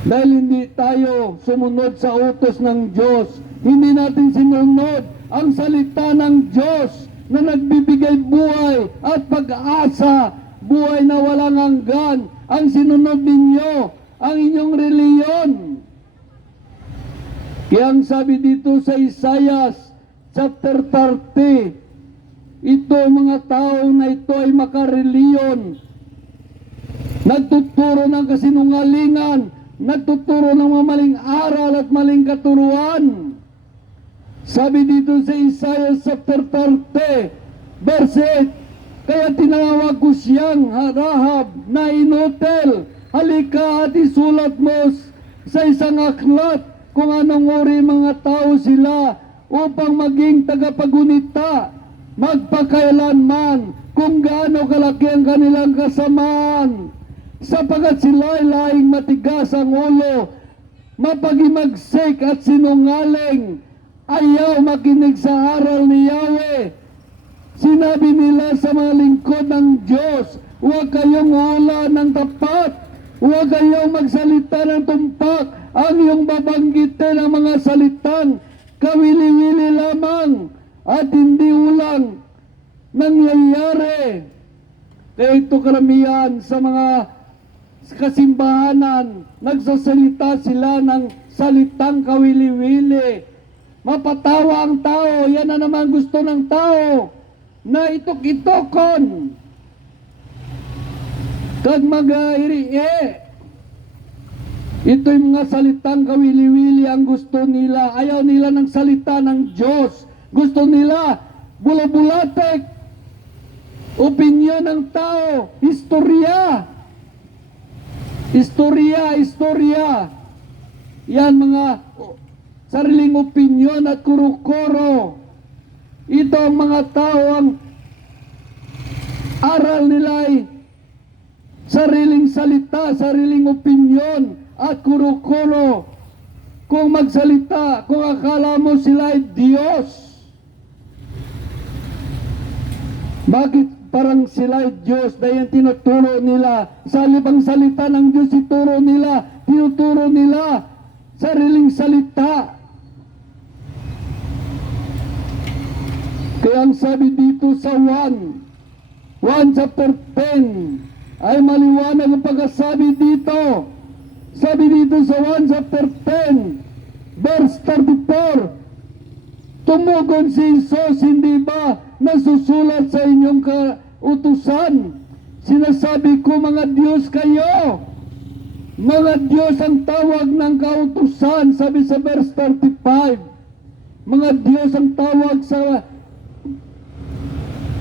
Dahil hindi tayo sumunod sa utos ng Diyos, hindi natin sinunod ang salita ng Diyos na nagbibigay buhay at pag-asa, buhay na walang hanggan. Ang sinunod ninyo, ang inyong reliyon. Kaya ang sabi dito sa Isaiah chapter 30 ito mga tao na ito ay makareliyon, nagtuturo ng kasinungalingan, nagtuturo ng mga maling aral at maling katuruan. Sabi dito sa Isaiah chapter 30, verse 8, kaya tinawag ko siyang Rahab na inutil. Halika at isulat mo sa isang aklat kung anong uri mga tao sila upang maging tagapagunita magpakailanman kung gaano kalaki ang kanilang kasamaan, sapagat sila ay laing matigas ang ulo, mapagimagsik at sinungaling, ayaw makinig sa aral ni Yahweh. Sinabi nila sa mga lingkod ng Diyos, huwag kayong hula ng tapat, huwag kayong magsalita ng tumpak, ang iyong babanggitin ang mga salitang kawili-wili lamang at hindi ulang nangyayari. Kaya ito karamihan sa mga kasimbahanan, nagsasalita sila ng salitang kawili-wili. Mapatawa ang tao, yan na naman gusto ng tao, na itok-itokon kag mag-irie. Ito'y mga salitang kawili-wili ang gusto nila. Ayaw nila ng salita ng Diyos. Gusto nila bulabulatek, opinyon ng tao, istorya. Yan mga sariling opinyon at kuro-kuro. Ito ang mga tao, ang aral nila ay sariling salita, sariling opinyon at kuro-kuro. Kung magsalita, kung akala mo sila ay Diyos, bakit parang sila ay Diyos dahil tinuturo nila? Sa libang salita ng Diyos, tinuturo nila sariling salita. Kaya ang sabi dito sa 1 chapter 10, ay maliwanag ang pagkasabi dito. Sabi dito sa 1 chapter 10, verse 34, tumugon si Jesus, hindi ba nasusulat sa inyong kautusan? Sinasabi ko mga Diyos kayo. Mga Diyos ang tawag ng kautusan, sabi sa verse 35. Mga Diyos ang tawag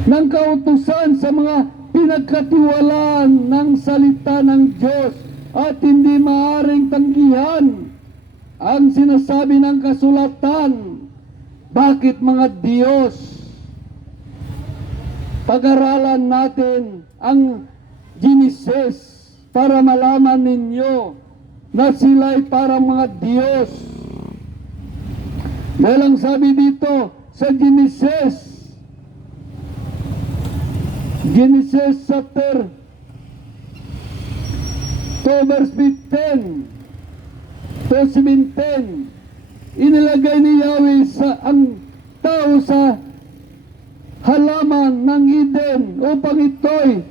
ng kautusan sa mga pinagkatiwalaan ng salita ng Diyos at hindi maaring tanggihan ang sinasabi ng kasulatan. Bakit mga Diyos? Pag-aralan natin ang Genesis para malaman ninyo na sila'y parang mga Diyos. Dahil ang sabi dito sa Genesis chapter 2 verse 15 to 17, inilagay ni Yahweh ang tao sa halaman ng Eden upang ito'y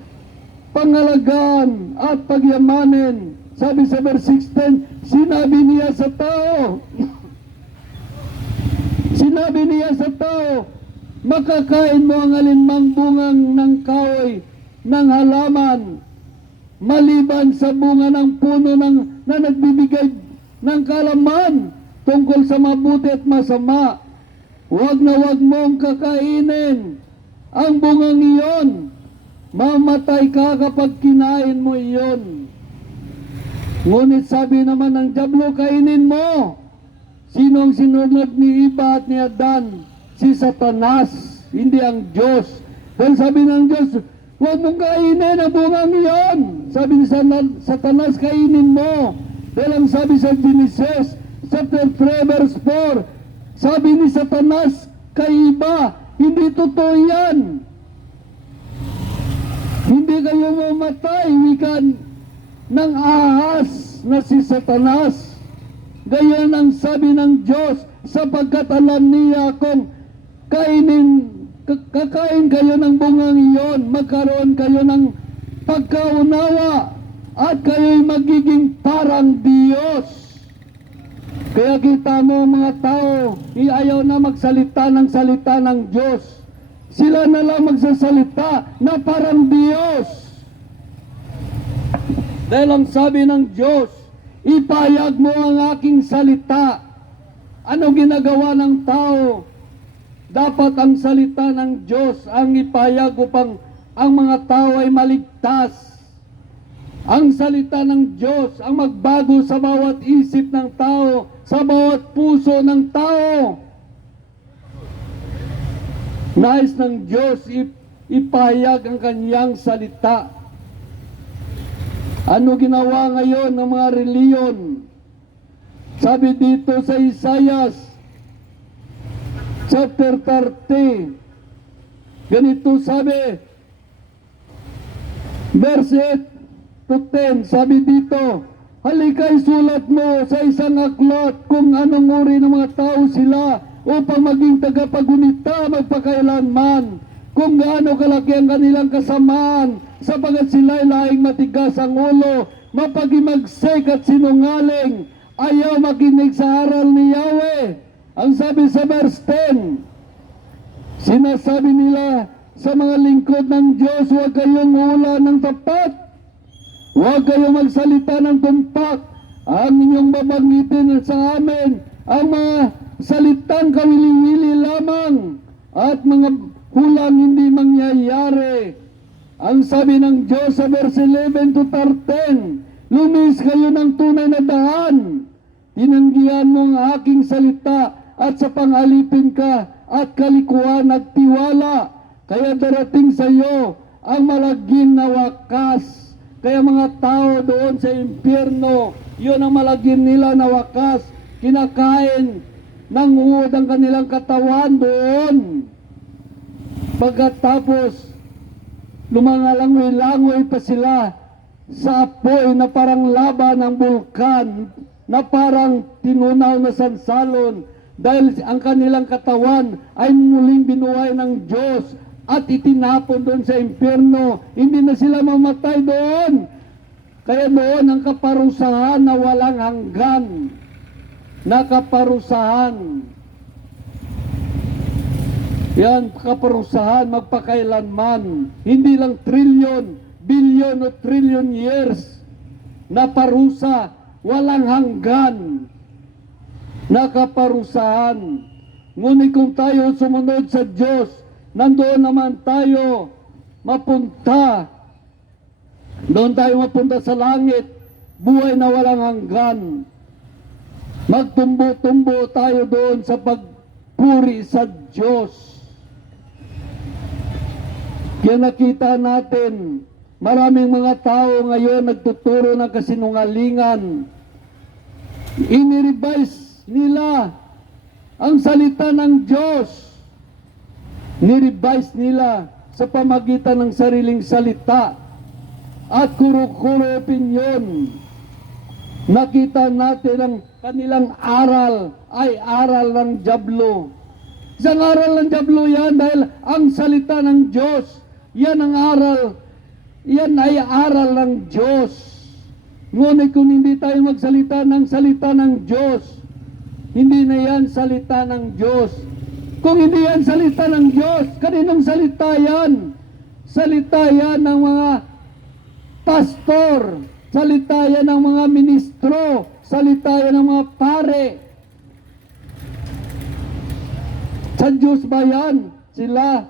pangalagaan at pagyamanin. Sabi sa verse 16, sinabi niya sa tao, makakain mo ang alinmang bungang ng kahoy ng halaman, maliban sa bunga ng puno na nagbibigay ng kalaman tungkol sa mabuti at masama. Huwag na huwag mong kakainin ang bungang iyon. Mamatay ka kapag kinain mo iyon. Ngunit sabi naman ng diablo, kainin mo. Sino ang sinunod ni Eva at ni Adan? Si Satanas, hindi ang Diyos. Dahil sabi ng Diyos, huwag mong kainin ang bungang iyon. Sabi ni Satanas, kainin mo. Dahil ang sabi sa Genesis chapter 3 verse 4, sabi ni Satanas kay Eva, hindi totoo yan. Hindi kayo mamatay, wikan ng ahas na si Satanas. Gayon ang sabi ng Diyos, sapagkat alam niya kung kakain kayo ng bungang iyon, magkaroon kayo ng pagkaunawa at kayo'y magiging parang Diyos. Kaya kita mo mga tao, ayaw na magsalita ng salita ng Diyos. Sila na lang magsasalita na parang Diyos. Dahil ang sabi ng Diyos, ipahayag mo ang aking salita. Ano ginagawa ng tao? Dapat ang salita ng Diyos ang ipahayag upang ang mga tao ay maligtas. Ang salita ng Diyos ang magbago sa bawat isip ng tao, sa bawat puso ng tao. Nais ng Diyos ipahayag ang kanyang salita. Ano ginawa ngayon ng mga reliyon? Sabi dito sa Isaiah chapter 30, ganito sabi, verse 8 to 10, sabi dito, halika isulat mo sa isang aklat kung anong uri ng mga tao sila upang maging tagapagunita magpakailanman, kung gaano kalaki ang kanilang kasamaan, sapagat sila ay laing matigas ang ulo, mapagimagsik at sinungaling, ayaw makinig sa aral ni Yahweh. Ang sabi sa verse 10, sinasabi nila sa mga lingkod ng Diyos, huwag kayong ula ng tapat, huwag kayong magsalita ng tumpak, ang inyong babanggitin sa amin ang mga salitang kawili-wili lamang at mga hulang hindi mangyayari. Ang sabi ng Diyos sa verse 11 to 13, lumis kayo ng tunay na daan, tinanggihan mo ang aking salita at sa pangalipin ka at kalikuan at tiwala, kaya darating sa iyo ang malagim na wakas. Kaya mga tao doon sa impyerno, yun ang malagim nila na wakas, kinakain ng uod ang kanilang katawan doon. Pagkatapos lumangalangoy-langoy pa sila sa apoy na parang laba ng bulkan, na parang tinunaw na sansalon, dahil ang kanilang katawan ay muling binuhay ng Diyos at itinapon doon sa impyerno. Hindi na sila mamatay doon. Kaya doon ang kaparusahan na walang hanggan, na kaparusahan. Yan, kaparusahan magpakailanman. Hindi lang trilyon, bilyon o trilyon years na parusa, walang hanggan na kaparusahan. Ngunit kung tayo sumunod sa Diyos, nandoon naman tayo mapunta. Doon tayo mapunta sa langit, buhay na walang hanggan. Magtumbo-tumbo tayo doon sa pagpuri sa Diyos. Kaya nakita natin, maraming mga tao ngayon nagtuturo ng kasinungalingan. Inirevise nila ang salita ng Diyos. Nirevise nila sa pamagitan ng sariling salita at kuro-kuro opinyon. Nakita natin ang kanilang aral ay aral ng dyablo. Isang aral ng dyablo yan dahil ang salita ng Diyos, yan ang aral, yan ay aral ng Diyos. Ngunit kung hindi tayo magsalita ng salita ng Diyos, hindi na yan salita ng Diyos. Kung hindi yan salita ng Diyos, kaninong salita yan? Salita yan ng mga pastor, salita yan ng mga ministro, salita yan ng mga pare. Sa Diyos ba yan? Sila?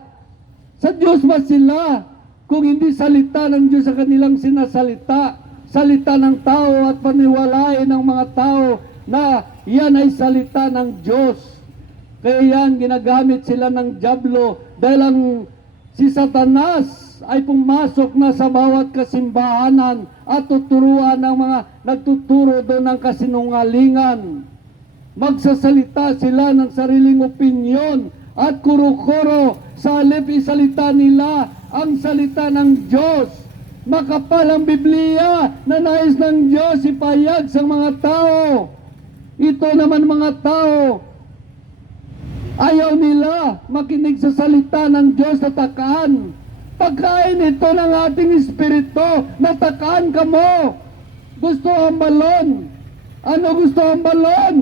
Sa Diyos ba sila? Kung hindi salita ng Diyos sa kanilang sinasalita, salita ng tao at paniwalain ng mga tao na yan ay salita ng Diyos. Kaya yan, ginagamit sila ng dyablo dahil ang si Satanas ay pumasok na sa bawat kasimbahanan at tuturuan ng mga nagtuturo doon ng kasinungalingan. Magsasalita sila ng sariling opinyon at kuro-kuro sa halip isalita nila ang salita ng Diyos. Makapal ang Biblia na nais ng Diyos ipahayag sa mga tao. Ito naman mga tao, ayaw nila makinig sa salita ng Diyos na takaan. Pagkain ito ng ating espiritu, natakaan ka mo. Gusto ang balon. Ano gusto ang balon?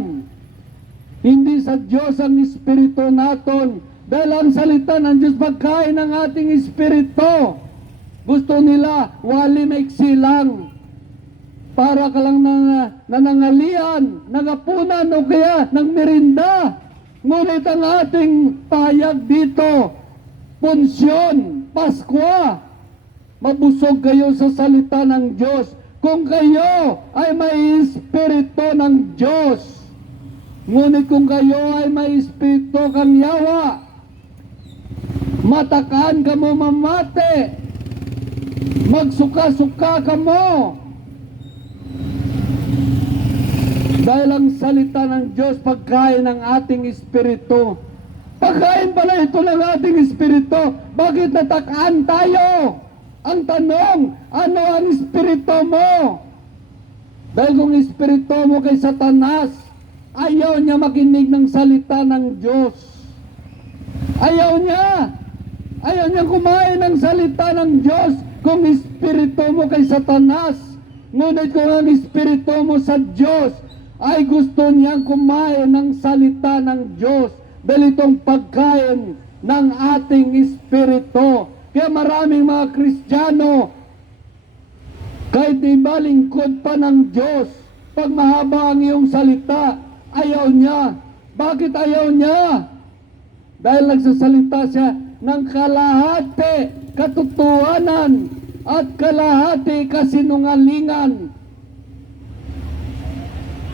Hindi sa Diyos ang espiritu naton Dahil ang salita ng Diyos pagkain ng ating espiritu. Gusto nila wali maiksi lang. Para ka lang nanangalian, nagapunan o kaya ng merinda. Ngunit ang ating pahayag dito, punsyon, Paskwa, mabusog kayo sa salita ng Diyos kung kayo ay may espiritu ng Diyos. Ngunit kung kayo ay may espiritu kang yawa, matakaan ka mo mamate, magsuka-suka ka mo. Dahil ang salita ng Diyos pagkain ng ating espiritu. Pagkain pala ito ng ating espiritu. Bakit natakaan tayo? Ang tanong, ano ang espiritu mo? Dahil kung espiritu mo kay Satanas, ayaw niya makinig ng salita ng Diyos. Ayaw niya. Ayaw niya kumain ng salita ng Diyos kung espiritu mo kay Satanas. Ngunit kung ang espiritu mo sa Diyos, ay gusto niyang kumain ng salita ng Diyos. Dahil itong pagkain ng ating espiritu. Kaya maraming mga Kristiyano, kahit iba lingkod pa ng Diyos, pag mahaba ang iyong salita, ayaw niya. Bakit ayaw niya? Dahil nagsasalita siya ng kalahati katotohanan at kalahati kasinungalingan.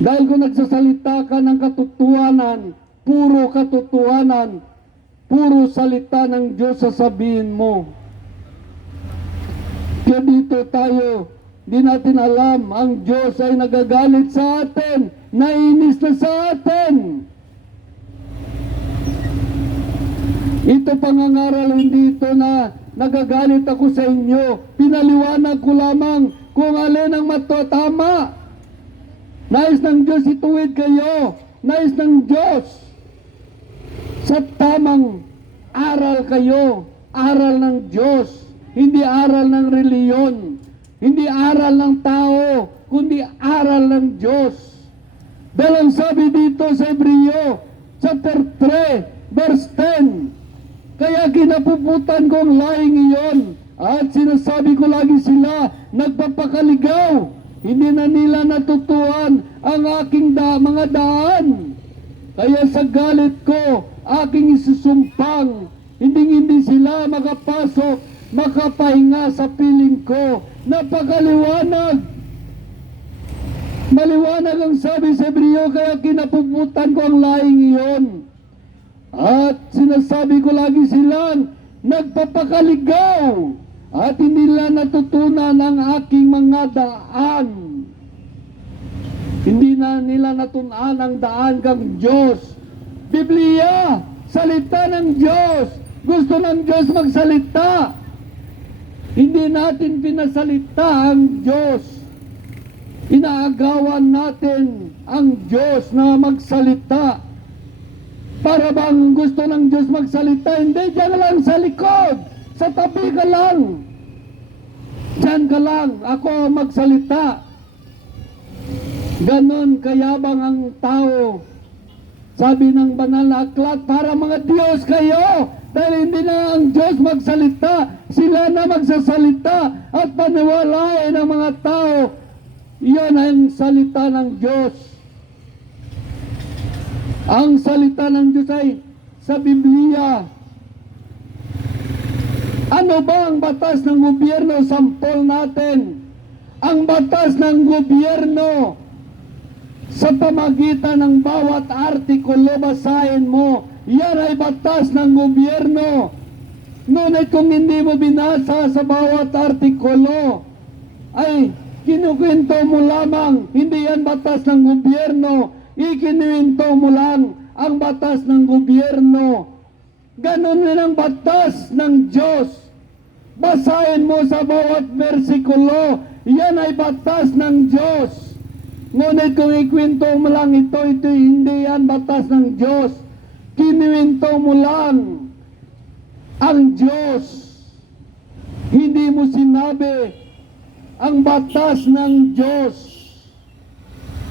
Dahil kung nagsasalita ka ng katotohanan, puro katotohanan, puro salita ng Diyos sasabihin mo. Kaya dito tayo, di natin alam, ang Diyos ay nagagalit sa atin, nainis na sa atin. Ito pangangaral dito na nagagalit ako sa inyo, pinaliwanag ko lamang kung alin ang matutama. Nais ng Diyos ituwid kayo, nais ng Diyos sa tamang aral kayo, aral ng Diyos, hindi aral ng reliyon, hindi aral ng tao, kundi aral ng Diyos. Dahil ang sabi dito sa Hebreo, chapter 3, verse 10, kaya kinapuputan ko ang laing iyon, at sinasabi ko lagi sila, nagpapakaligaw, hindi na nila natutuan ang aking mga daan. Kaya sa galit ko, aking isusumpang, hindi sila makapasok, makapahinga sa piling ko. Napakaliwanag. Maliwanag ang sabi sa Hebreo, kaya kinapuputan ko ang laing iyon. At sinasabi ko lagi silang, nagpapakaligaw, at hindi nila natutunan ang aking mga daan. Hindi na nila natutunan ang daan kang Diyos. Biblia, salita ng Diyos. Gusto ng Diyos magsalita. Hindi natin pinasalita ang Diyos. Inaagawan natin ang Diyos na magsalita. Para bang gusto ng Diyos magsalita? Hindi, diyan lang sa likod. Sa tabi ka lang. Diyan ka lang. Ako magsalita. Ganon kayabang ang tao. Sabi ng banal na aklat, para mga Diyos kayo. Dahil hindi na ang Diyos magsalita. Sila na magsasalita. At paniwalain ng mga tao. Iyon ang salita ng Diyos. Ang salita ng Diyos ay sa Biblia. Ano ba ang batas ng gobyerno? Sampol natin. Ang batas ng gobyerno sa pamagitan ng bawat artikulo, basahin mo. Yan ay batas ng gobyerno. Ngunit kung hindi mo binasa sa bawat artikulo, ay kinukwento mo lamang. Hindi yan batas ng gobyerno. Ikinuwento mo lang ang batas ng gobyerno. Ganon din ang batas ng Diyos. Basahin mo sa bawat versikulo, yan ay batas ng Diyos. Ngunit kung ikwento mo lang ito hindi yan batas ng Diyos. Kinuwento mo lang ang Diyos. Hindi mo sinabi ang batas ng Diyos.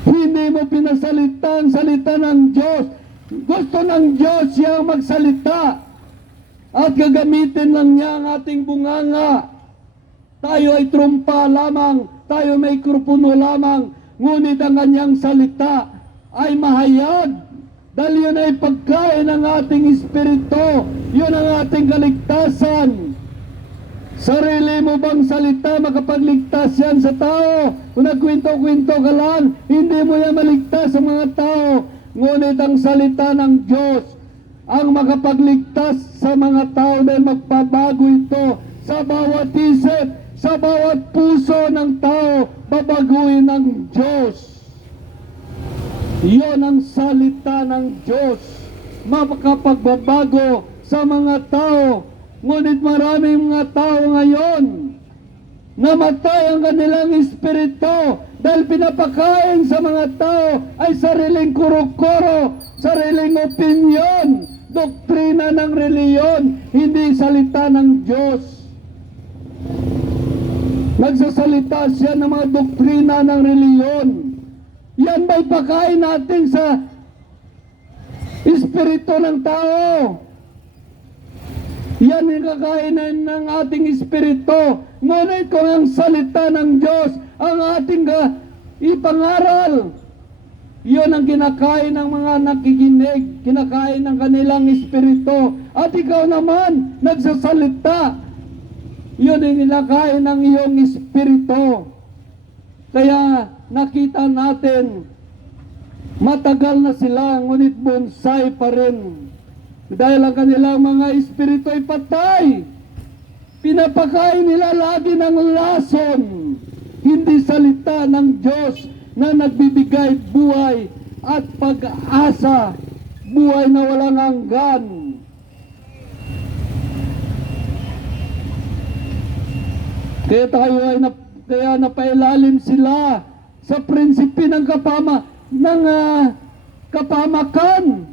Hindi mo pinasalita ang salita ng Diyos. Gusto ng Diyos siyang magsalita. at gagamitin lang niya ang ating bunganga. Tayo ay trumpa lamang, tayo may mikropono lamang, ngunit ang kanyang salita ay mahayag. Dahil yun ay pagkain ng ating espiritu, yun ang ating kaligtasan. Sarili mo bang salita makapagligtas yan sa tao? Kung nagkwento-kwento ka lang, hindi mo yan maligtas sa mga tao. Ngunit ang salita ng Diyos ang makapagligtas sa mga tao dahil magpabago ito sa bawat isip, sa bawat puso ng tao, babaguhin ng Diyos. Iyon ang salita ng Diyos, makapagbabago sa mga tao. Ngunit maraming mga tao ngayon, namatay ang kanilang espiritu dahil pinapakain sa mga tao ay sariling kuro-kuro, sariling opinyon, doktrina ng reliyon, hindi salita ng Diyos. Nagsasalita siya ng mga doktrina ng reliyon. Yan ba'y pakain natin sa espiritu ng tao? Yan ang kakainan ng ating espiritu. Ngunit kung ang salita ng Diyos ang ating ipangaral, yun ang kinakain ng mga nakikinig, kinakain ng kanilang espiritu. At ikaw naman, nagsasalita, yun ang kinakain ng iyong espiritu. Kaya nakita natin, matagal na sila, ngunit bonsai pa rin. Dahil ang kanilang mga espiritu ay patay. Pinapakain nila lagi ng lason, hindi salita ng Diyos na nagbibigay buhay at pag-asa, buhay na walang hanggan. Kaya napailalim sila sa prinsipi ng kapamakan.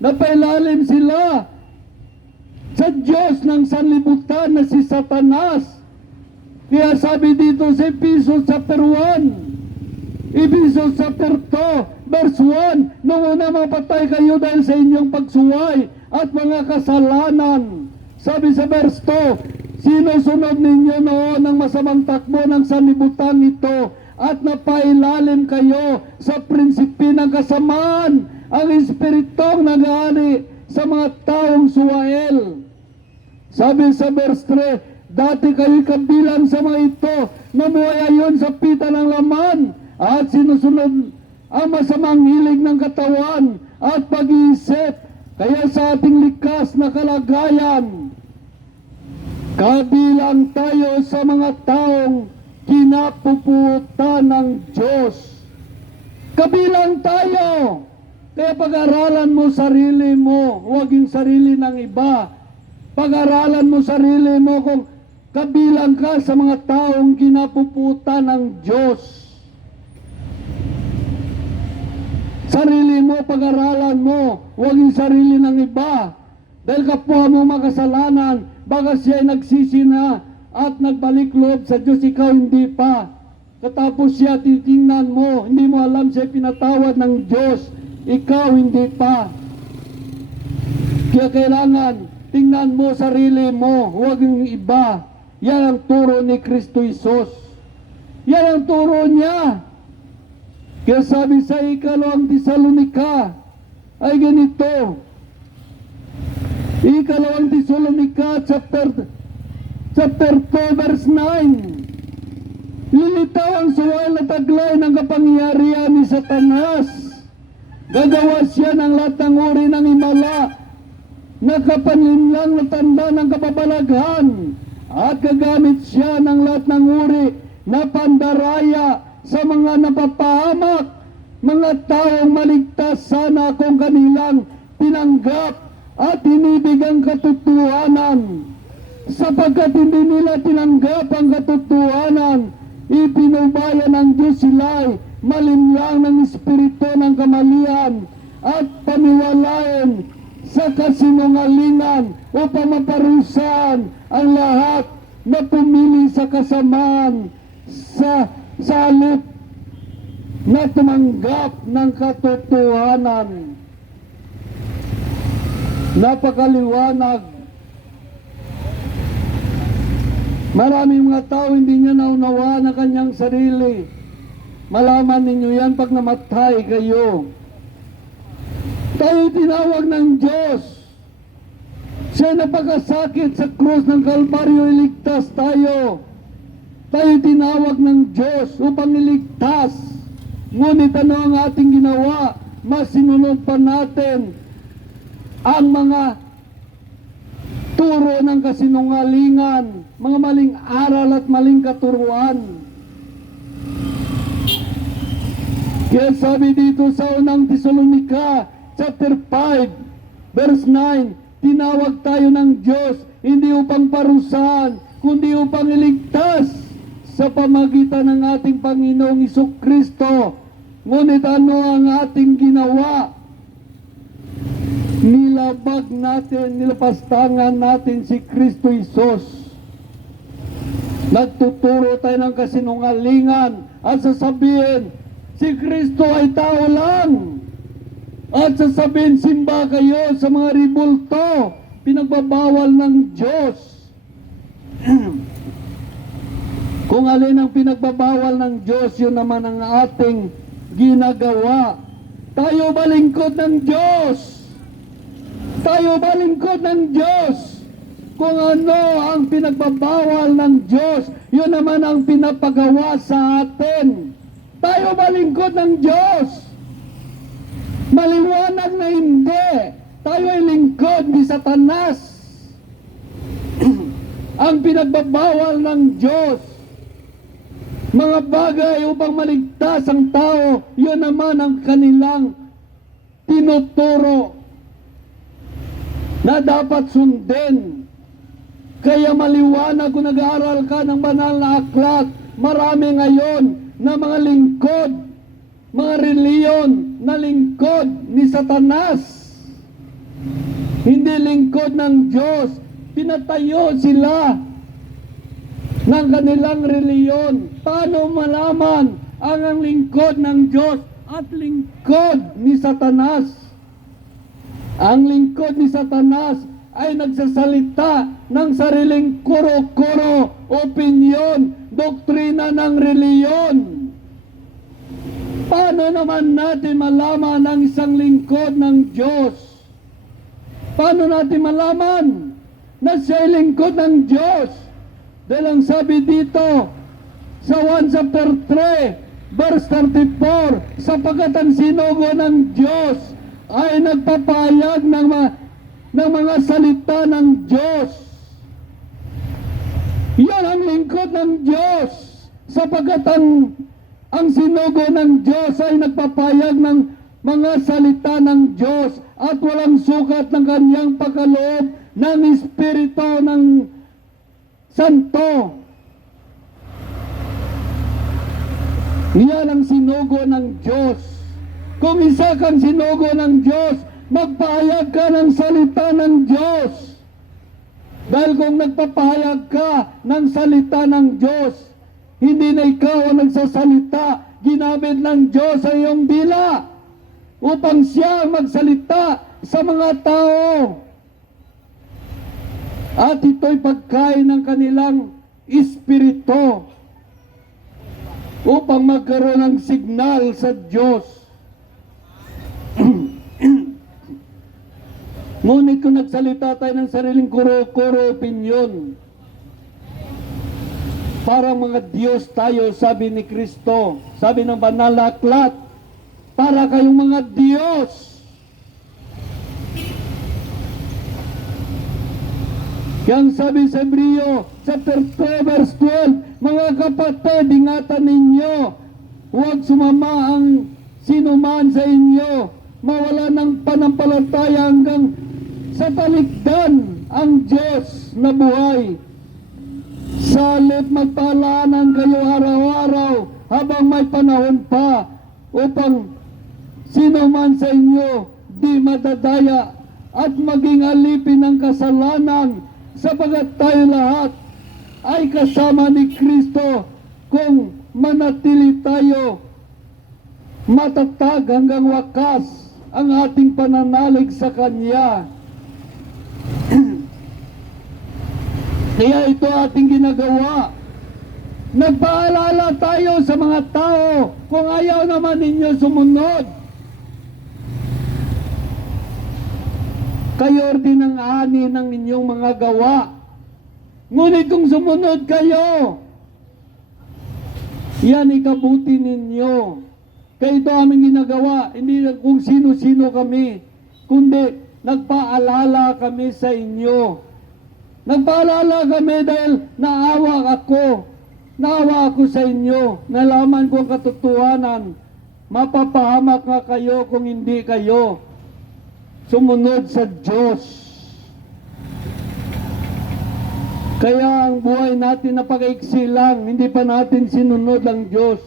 Napailalim sila sa Diyos ng sanlibutan na si Satanas. Kaya sabi dito sa Ephesians chapter 1, Ephesians chapter 2, verse 1, nung una mapatay kayo dahil sa inyong pagsuway at mga kasalanan. Sabi sa verse 2, sinusunod ninyo noon ang masamang takbo ng sanlibutan ito at napailalim kayo sa prinsipi ng kasamaan, ang espiritong nag-aani sa mga taong suwael. Sabi sa verse 3, dati kayo kabilang sa mga ito, nabuhay ayon sa pita ng laman at sinusunod ang masamang hilig ng katawan at pag-iisip. Kaya sa ating likas na kalagayan, kabilang tayo sa mga taong kinapuputan ng Diyos. Kabilang tayo. Kaya pag-aralan mo sarili mo, huwag yung sarili ng iba. Pag-aralan mo sarili mo kung kabilang ka sa mga taong kinapuputan ng Diyos. Sarili mo, pag-aralan mo, huwag yung sarili ng iba. Dahil kapwa mo makasalanan, baka siya ay nagsisi na at nagbalik loob sa Diyos, ikaw hindi pa. Katapos siya, titingnan mo, hindi mo alam siya pinatawad ng Diyos, ikaw hindi pa. Kaya kailangan tingnan mo sarili mo, huwag yung iba. Yan ang turo ni Kristo Jesus. Yan ang turo niya. Kaya sabi sa ikalawang Tesalonika ay ganito. Ikalawang Tesalonika chapter 2 verse 9. Lilitaw ang suway na taglay ng kapangyarihan ni Satanas. Gagawa siya ng lahat ng uri ng himala na kapanlinlang na tanda ng kababalaghan at gagamit siya ng lahat ng uri na pandaraya sa mga napapahamak, mga taong maligtas sana kung kanilang tinanggap at inibig ang katotohanan. Sapagkat hindi nila tinanggap ang katotohanan, ipinubaya ng Diyos sila'y malinlang ng espiritu ng kamalian at paniwalain sa kasinungalingan upang maparusahan ang lahat na pumili sa kasamaan sa halip na tumanggap ng katotohanan. Napakaliwanag Maraming mga tao hindi niya naunawaan ang kanyang sarili. Malaman ninyo yan pag namatay kayo. Tayo tinawag ng Diyos. Siya napakasakit sa krus ng Kalbaryo, iligtas tayo. Tayo tinawag ng Diyos upang iligtas. Ngunit ano ang ating ginawa? Mas sinunod pa natin ang mga turo ng kasinungalingan, mga maling aral at maling katuruan. Kaya sabi dito sa unang Tesalonica, chapter 5, verse 9, tinawag tayo ng Diyos, hindi upang parusahan, kundi upang iligtas sa pamagitan ng ating Panginoong Jesucristo. Ngunit ano ang ating ginawa? Nilabag natin, nilapastangan natin si Kristo Jesus. Nagtuturo tayo ng kasinungalingan at sasabihin, si Kristo ay tao lang. At sasabihin, simba kayo sa mga ribulto, pinagbabawal ng Diyos. Kung alin ang pinagbabawal ng Diyos, yun naman ang ating ginagawa. Tayo ba lingkod ng Diyos? Tayo ba lingkod ng Diyos? Kung ano ang pinagbabawal ng Diyos, yun naman ang pinapagawa sa atin. Tayo ba lingkod ng Diyos? Maliwanag na hindi. Tayo ay lingkod ni Satanas. Ang pinagbabawal ng Diyos, mga bagay upang maligtas ang tao, yun naman ang kanilang tinuturo na dapat sundin. Kaya maliwanag kung nag-aaral ka ng banal na aklat, marami ngayon na mga lingkod, mga reliyon na lingkod ni Satanas. Hindi lingkod ng Diyos. Pinatayo sila ng kanilang reliyon. Paano malaman ang lingkod ng Diyos at lingkod ni Satanas? Ang lingkod ni Satanas ay nagsasalita ng sariling kuro-kuro, opinyon, doktrina ng reliyon. Paano naman natin malaman ang isang lingkod ng Diyos? Paano natin malaman na siya ay lingkod ng Diyos? Dahil ang sabi dito sa 1 chapter 3, verse 34, sapagkat ang sinugo ng Diyos ay nagpapahayag ng mga salita ng Diyos. Yan ang lingkod ng Diyos, sapagkat ang sinugo ng Diyos ay nagpapahayag ng mga salita ng Diyos at walang sukat ng kanyang pagkaloob ng Espiritu ng Santo. Yan ang sinugo ng Diyos. Kung isa kang sinugo ng Diyos, magpahayag ka ng salita ng Diyos. Dahil kung nagpapahayag ka ng salita ng Diyos, hindi na ikaw ang nagsasalita, ginamit ng Diyos ang iyong dila upang siya magsalita sa mga tao. At ito'y pagkain ng kanilang espiritu upang magkaroon ng signal sa Diyos. Ngunit kung nagsalita tayo ng sariling kuro-kuro opinyon, parang mga Diyos tayo, sabi ni Kristo, sabi ng banal na aklat, para kayong mga Diyos. Kaya ang sabi sa Hebreo, chapter 3, verse 12, mga kapatid, ingatan ninyo, huwag sumama ang sinuman sa inyo, mawala ng panampalataya hanggang sa talikdan ang Diyos na buhay. Salit magpaalaanan kayo araw-araw habang may panahon pa upang sino man sa inyo di madadaya at maging alipin ng kasalanan, sapagat tayo lahat ay kasama ni Kristo kung manatili tayo matatag hanggang wakas ang ating pananalig sa Kanya. Kaya ito ating ginagawa. Nagpaalala tayo sa mga tao kung ayaw naman ninyo sumunod. Kayo din ang ani ng inyong mga gawa. Ngunit kung sumunod kayo, yan ikabuti ninyo. Kaya ito aming ginagawa, hindi kung sino-sino kami, kundi nagpaalala kami sa inyo. Nagpaalala kami dahil naawa ako sa inyo. Nalaman ko ang katotohanan. Mapapahamak nga kayo kung hindi kayo sumunod sa Diyos. Kaya ang buhay natin napakaiksi lang, hindi pa natin sinunod ang Diyos.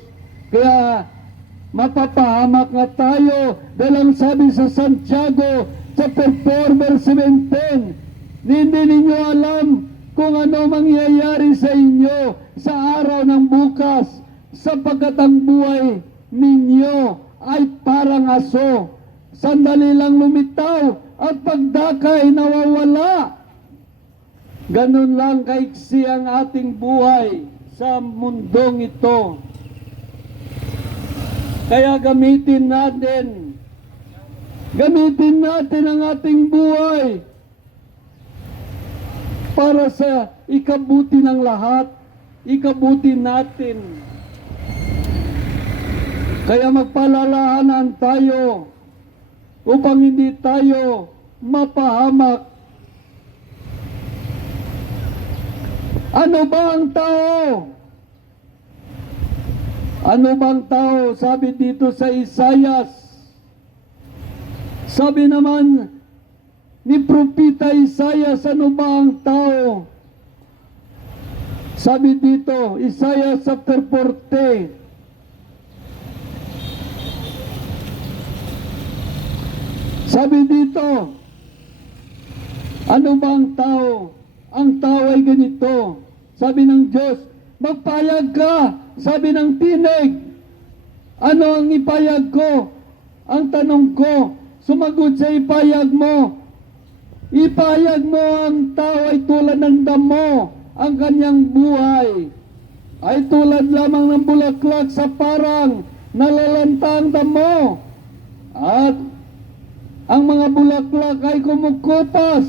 Kaya mapapahamak nga tayo dahil ang sabi sa Santiago chapter 4 verse 17, hindi ninyo alam kung ano mangyayari sa inyo sa araw ng bukas, sapagkat ang buhay ninyo ay parang aso. Sandali lang lumitaw at pagdakay nawawala. Ganun lang kaiksi ang ating buhay sa mundong ito. Kaya gamitin natin ang ating buhay para sa ikabuti ng lahat, ikabuti natin. Kaya magpalalahanan tayo upang hindi tayo mapahamak. Ano ba ang tao? Ano bang tao? Sabi dito sa Isaiah. Sabi naman ni Propeta Isaiah, ano ba ang tao? Sabi dito, Isaiah chapter 40. Sabi dito, ano ba ang tao? Ang tao ay ganito. Sabi ng Diyos, magpayag ka. Sabi ng tinig, ano ang ipayag ko? Ang tanong ko, sumagot sa ipayag mo. Ipayag mo ang tao ay tulad ng damo. Ang kanyang buhay ay tulad lamang ng bulaklak sa parang nalalanta ang damo. At ang mga bulaklak ay kumukupas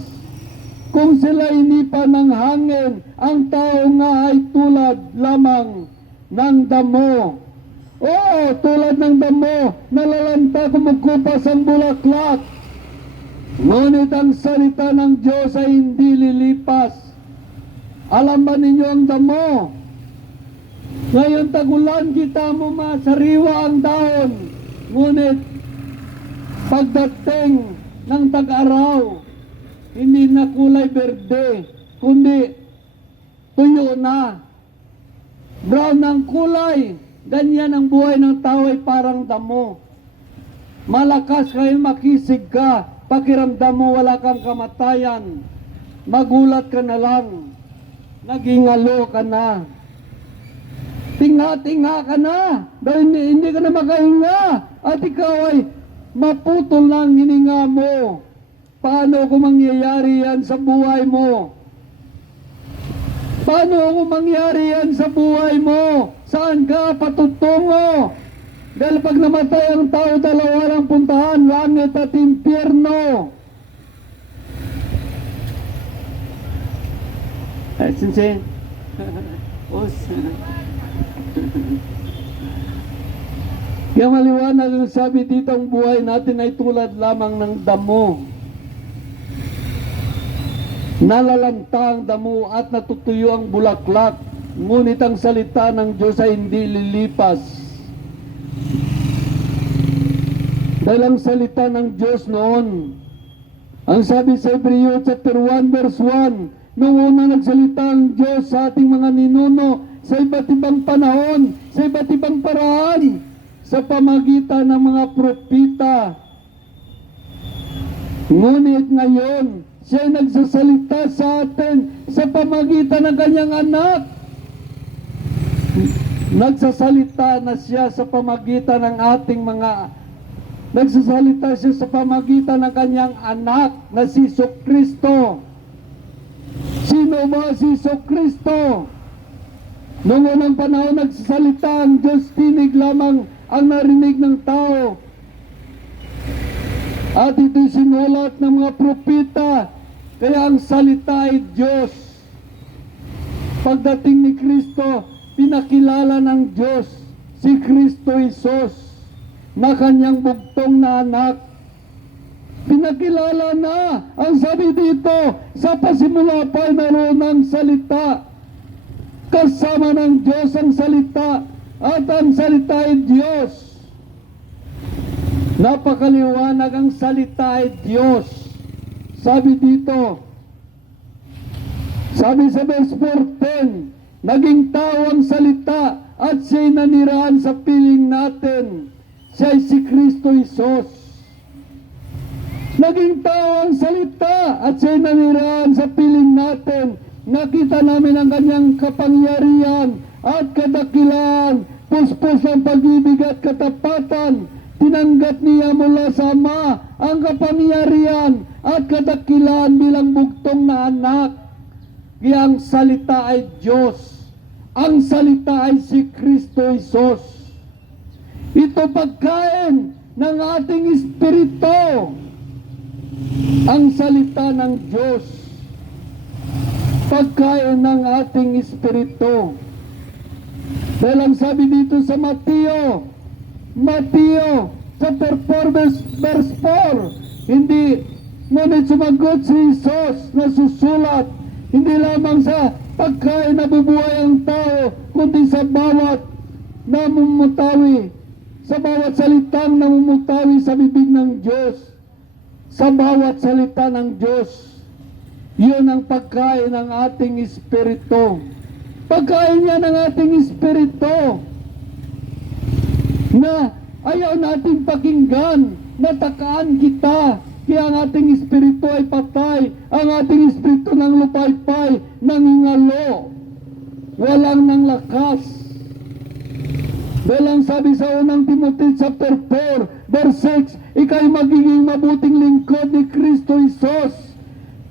kung sila inipa ng hangin. Ang tao nga ay tulad lamang ng damo. Oo, tulad ng damo, nalalanta, kumukupas ang bulaklak. Ngunit ang salita ng Diyos ay hindi lilipas. Alam ba ninyo ang damo? Ngayon tagulan, kita mo masariwa ang daon. Ngunit pagdating ng tag-araw, hindi na kulay berde, kundi tuyo na. Brown ang kulay. Ganyan ang buhay ng tao ay parang damo. Malakas kayo, makisig ka, pakiramdam mo wala kang kamatayan. Magulat ka na lang. Nagingalo ka na. Tinga-tinga ka na. Dahil hindi ka na makahinga. At ikaw ay maputol ng hininga mo. Paano kung mangyayari yan sa buhay mo? Paano kung mangyari yan sa buhay mo? Saan ka patutungo? Dahil pag namatay ang tao, dalawa lang puntahan, langit at impyerno. Sensei. Kaya maliwanag ang sabi dito, ang buhay natin ay tulad lamang ng damo. Nalalanta ang damo at natutuyo ang bulaklak, ngunit ang salita ng Diyos ay hindi lilipas. Dahil ang salita ng Diyos noon, ang sabi sa Hebreo chapter 1 verse 1, noong una nagsalita ang Diyos sa ating mga ninuno sa iba't ibang panahon, sa iba't ibang paraan, sa pamagitan ng mga propita. Ngunit ngayon, siya ay nagsasalita sa atin sa pamagitan ng kanyang anak. Nagsasalita na siya sa pamagitan ng ating nagsasalita siya sa pamagitan ng kanyang anak na si Jesucristo. Sino sino ba si Kristo? Noong unang panahon nagsasalita ang Diyos, tinig lamang ang narinig ng tao. At ito'y sinulat ng mga propeta, kaya ang salita ay Diyos. Pagdating ni Kristo, pinakilala ng Diyos si Kristo Jesus na kanyang bugtong na anak. Pinakilala na, ang sabi dito, sa pasimula pa ay naroon ang salita. Kasama ng Diyos ang salita, at ang salita ay Diyos. Napakaliwanag, ang salita ay Diyos. Sabi dito, sabi sa verse 14, naging tao ang salita at siya'y nanirahan sa piling natin. Siya'y si Kristo Jesus. Naging tao ang salita at siya'y nanirahan sa piling natin. Nakita namin ang kanyang kapangyarihan at kadakilaan, puspos ng pag-ibig at katapatan. Tinanggap niya mula sa Ama ang kapangyarihan at kadakilaan bilang bugtong na anak. Kaya ang salita ay Diyos. Ang salita ay si Kristo Jesus. Ito pagkain ng ating espiritu. Ang salita ng Diyos. Pagkain ng ating espiritu. Dahil ang sabi dito sa Mateo chapter 4 verse 4, hindi ngunit sumagot si Jesus na susulat, hindi lamang sa pagkain na bubuhay ang tao, kundi sa bawat namumutawi, sa bawat salitang namumutawi sa bibig ng Diyos, sa bawat salita ng Diyos. Yun ang pagkain ng ating espiritu. Pagkain niya ng ating espiritu na ayaw nating pakinggan, natakaan kita. Kaya ang ating espiritu ay patay, ang ating espiritu ng lupaypay, nangingalo, walang nang lakas. Dahil ang sabi sa unang Timothy chapter 4 verse 6, ika'y magiging mabuting lingkod ni Kristo Jesus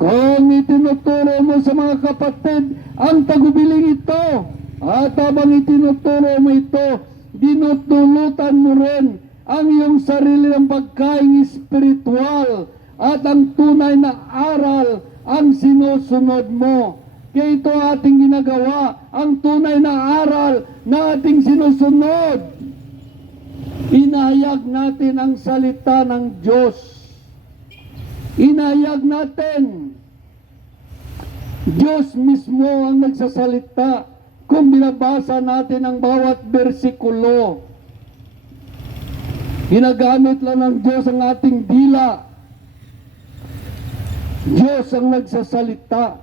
kung itinuturo mo sa mga kapatid ang tagubiling ito, at habang itinuturo mo ito, dinutulutan mo rin ang iyong sarili ng pagkain espiritual, at ang tunay na aral ang sinusunod mo. Kaya ito ating ginagawa, ang tunay na aral na ating sinusunod. Inahayag natin ang salita ng Diyos. Inahayag natin. Diyos mismo ang nagsasalita. Kung binabasa natin ang bawat bersikulo, ginagamit lang ng Diyos ang ating dila. Diyos ang nagsasalita.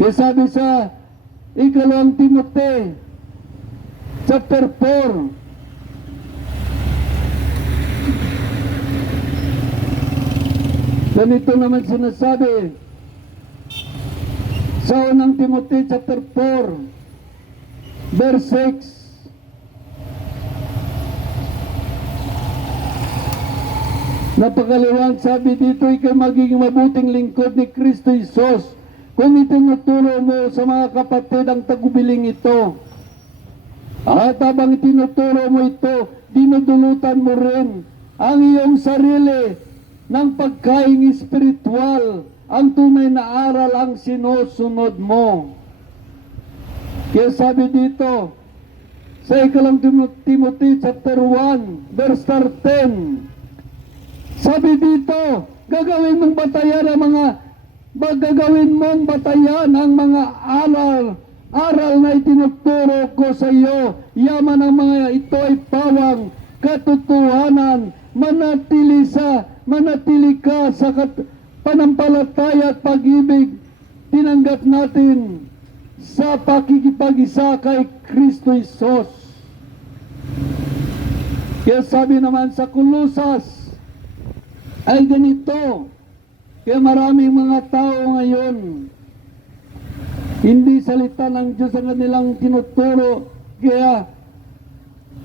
Kaya sabi sa ikalawang Timothy chapter 4, ganito naman sinasabi sa unang Timothy chapter 4 verse 6. Napakaliwang sabi dito, ikay magiging mabuting lingkod ni Kristo Jesus kung itinuturo mo sa mga kapatid ang tagubiling ito. At habang itinuturo mo ito, dinudulutan mo rin ang iyong sarili ng pagkain espiritual. Ang tunay na aral ang sinusunod mo. Kaya sabi dito sa ikalang Timothy chapter 1 verse 13, sabi dito, gagawin mong batayan ang mga aral na itinuturo ko sa iyo. Yaman ang mga ito ay pawang katotohanan. Manatili ka sa panampalataya at pag-ibig tinanggap natin sa pakikipag-isa kay Kristo Jesus. Kaya sabi naman sa Kolosas ay ganito, kaya maraming mga tao ngayon hindi salita ng Diyos ang kanilang tinuturo, kaya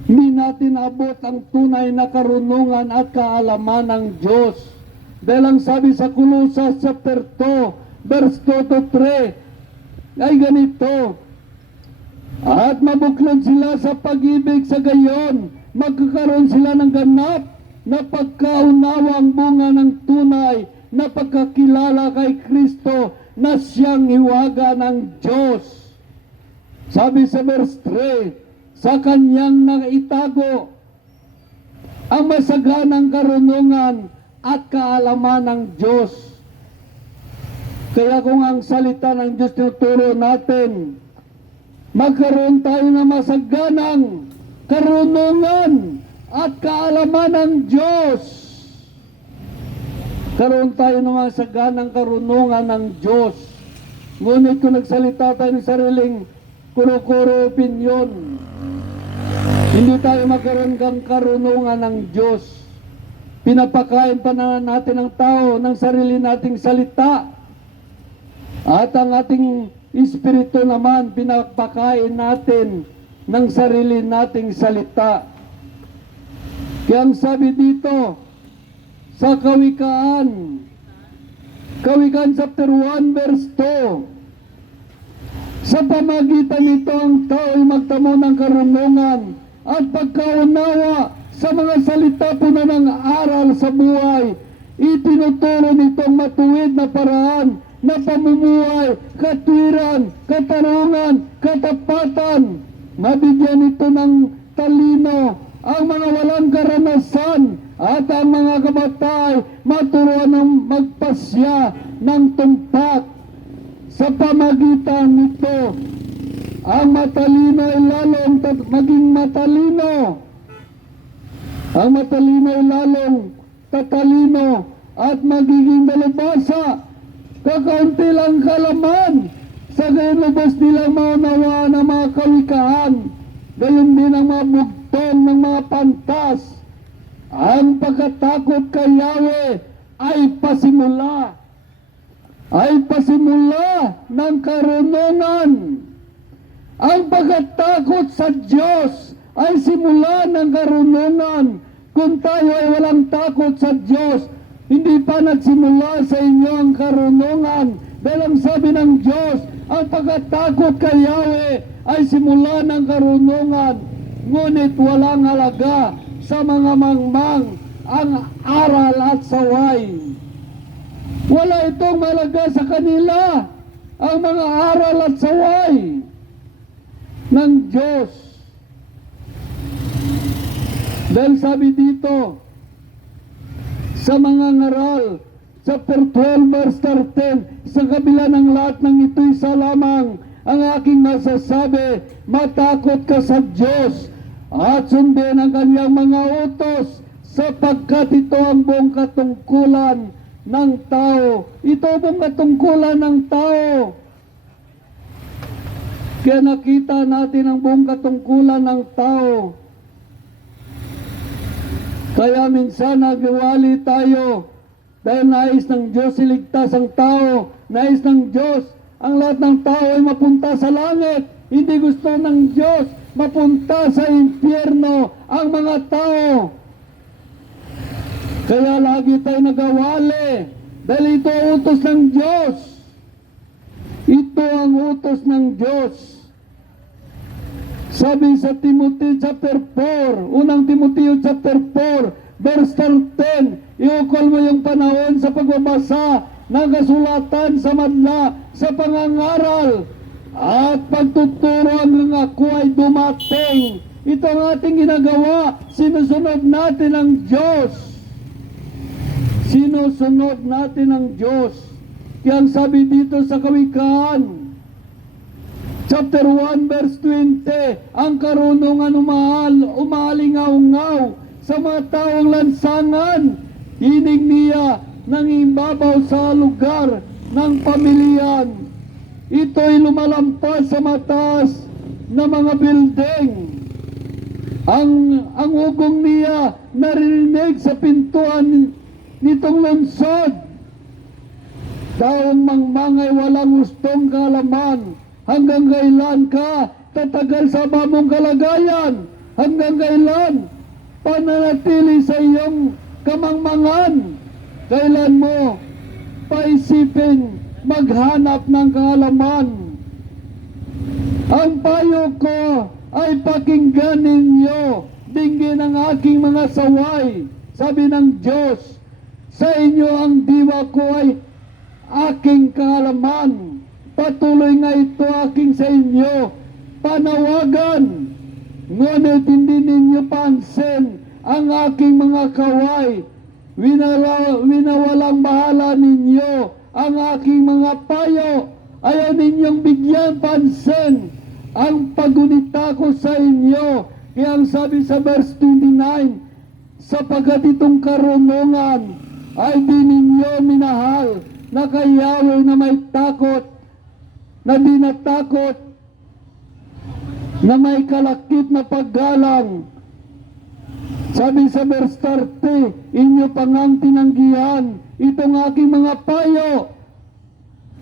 hindi natin abot ang tunay na karunungan at kaalaman ng Diyos. Dahil ang sabi sa Colossus chapter 2, verse 2 to 3, ay ganito, at mabuklod sila sa pag-ibig sa gayon, magkakaroon sila ng ganap na pagkaunawang bunga ng tunay na pagkakilala kay Kristo na siyang hiwaga ng Diyos. Sabi sa verse 3, sa kanyang naitago ang masaganang karunungan at kaalaman ng Diyos. Kaya kung ang salita ng Diyos tinuturo natin, magkaroon tayo ng masaganang karunungan at kaalaman ng Diyos. Karoon tayo ng masaganang karunungan ng Diyos. Ngunit kung nagsalita tayo ng sariling kuro-kuro opinyon, hindi tayo magkaroon ng karunungan ng Diyos. Pinapakain pa na natin ang tao ng sarili nating salita. At ang ating espiritu naman, pinapakain natin ng sarili nating salita. Kaya ang sabi dito, sa Kawikaan chapter 1 verse 2, sa pamagitan nito ang tao ay magtamo ng karunungan at pagkaunawa sa mga salita po na ng aral sa buhay. Itinuturo nitong matuwid na paraan na pamumuhay, katwiran, katarungan, katapatan. Mabigyan ito ng talino ang mga walang karanasan at ang mga kabatay maturuan ng magpasya ng tumpak. Sa pamagitan nito, ang matalino ay lalong maging matalino. Ang matalino ay lalong tatalino at magiging dalubhasa. Kakaunti lang kalaman, sa gayon lubos nilang maunawaan ang mga kawikaan, gayon din ang mga bugtong ng mga pantas. Ang pagkatakot kay Yahweh ay pasimula ng karunungan. Ang pagkatakot sa Diyos ay simula ng karunungan. Kung tayo ay walang takot sa Diyos, hindi pa nagsimula sa inyo ang karunungan. Dahil ang sabi ng Diyos, ang pagkatakot kay Yahweh ay simula ng karunungan. Ngunit walang halaga sa mga mangmang ang aral at saway. Wala itong malaga sa kanila ang mga aral at saway ng Diyos. Dahil sabi dito sa mga ngaral, chapter 12 verse 13, sa kabila ng lahat ng ito, isa lamang ang aking masasabi, matakot ka sa Diyos at sundin ang kanyang mga utos, sapagkat ito ang buong katungkulan ng tao. Ito ang buong katungkulan ng tao. Kaya nakita natin ang buong katungkulan ng tao. Kaya minsan nagwali tayo dahil nais ng Diyos iligtas ang tao. Nais ng Diyos ang lahat ng tao ay mapunta sa langit. Hindi gusto ng Diyos mapunta sa impyerno ang mga tao. Kaya lagi tayo nagawali dahil ito ang utos ng Diyos. Ito ang utos ng Diyos. Sabi sa Timothy chapter 4, unang Timoteo chapter 4, verse 13, iukol mo yung panahon sa pagbabasa ng kasulatan sa madla, sa pangangaral, at pagtuturo hanggang ako ay dumating. Ito ang ating ginagawa. Sinusunod natin ang Diyos. Sinusunod natin ang Diyos. Kaya ang sabi dito sa Kawikaan chapter 1 verse 20, ang karunungan umalingaw-ngaw sa mga taong lansangan. Hinig niya nang imbabaw sa lugar ng pamilyan. Ito'y lumalampas sa mataas na mga building. Ang ugong niya narinig sa pintuan nitong lungsod. Taong mangmangay walang gustong kaalaman. Hanggang kailan ka tatagal sa mamong kalagayan? Hanggang kailan pananatili sa iyong kamangmangan? Kailan mo paisipin maghanap ng kaalaman? Ang payo ko ay pakinggan ninyo, dinggin ang aking mga saway. Sabi ng Diyos, sa inyo ang diwa ko ay aking kaalaman. Patuloy nga ito aking sa inyo panawagan. Ngunit hindi ninyo pansin ang aking mga kaway. Winawalang bahala ninyo ang aking mga payo. Ayaw ninyong bigyan pansin ang pagunita ko sa inyo. Kaya ang sabi sa verse 29, sapagkat itong karunungan ay di ninyo minahal na kay Yahweh na may takot, na di natakot, na may kalakip na paggalang. Sabi sa verse 30, inyo pangang tinanggihan itong aking mga payo.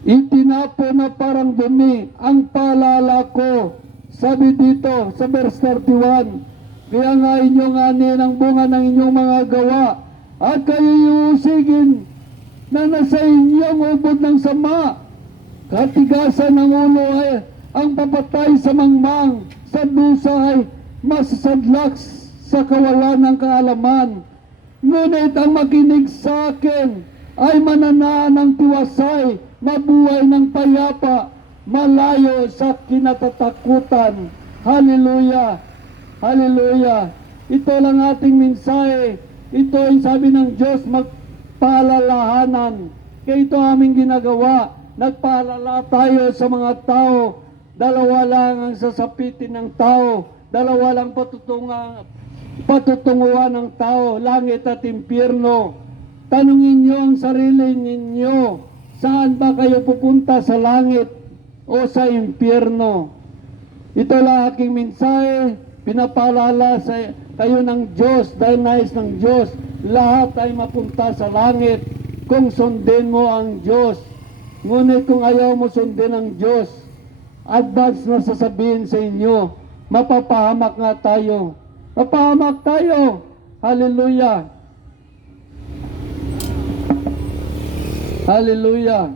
Itinapo na parang dumi ang paalala ko. Sabi dito sa verse 31, kaya nga inyong anin ang bunga ng inyong mga gawa, at kayo iusigin na nasa inyong ubod ng sama. Katigasan ng ulo ay ang papatay sa mangmang, sa dusa ay masasadlak sa kawalan ng kaalaman. Ngunit ang makinig sa akin ay mananaan ng tiwasay, mabuhay ng payapa, malayo sa kinatatakutan. Hallelujah! Hallelujah! Ito lang ating mensahe. Ito ay sabi ng Diyos, magpaalalahanan. Kaya ito aming ginagawa. Nagpaalala tayo sa mga tao. Dalawa lang ang sasapitin ng tao. Dalawa lang patutunguhan ng tao, langit at impyerno. Tanungin niyo ang sarili ninyo, saan ba kayo pupunta, sa langit o sa impyerno? Ito lang aking mensahe, pinapaalala sa kayo ng Diyos, dahil nais ng Diyos, lahat ay mapunta sa langit kung sundin mo ang Diyos. Ngunit kung ayaw mo sundin ang Diyos, advance na sasabihin sa inyo, mapapahamak nga tayo. Mapahamak tayo. Hallelujah. Hallelujah.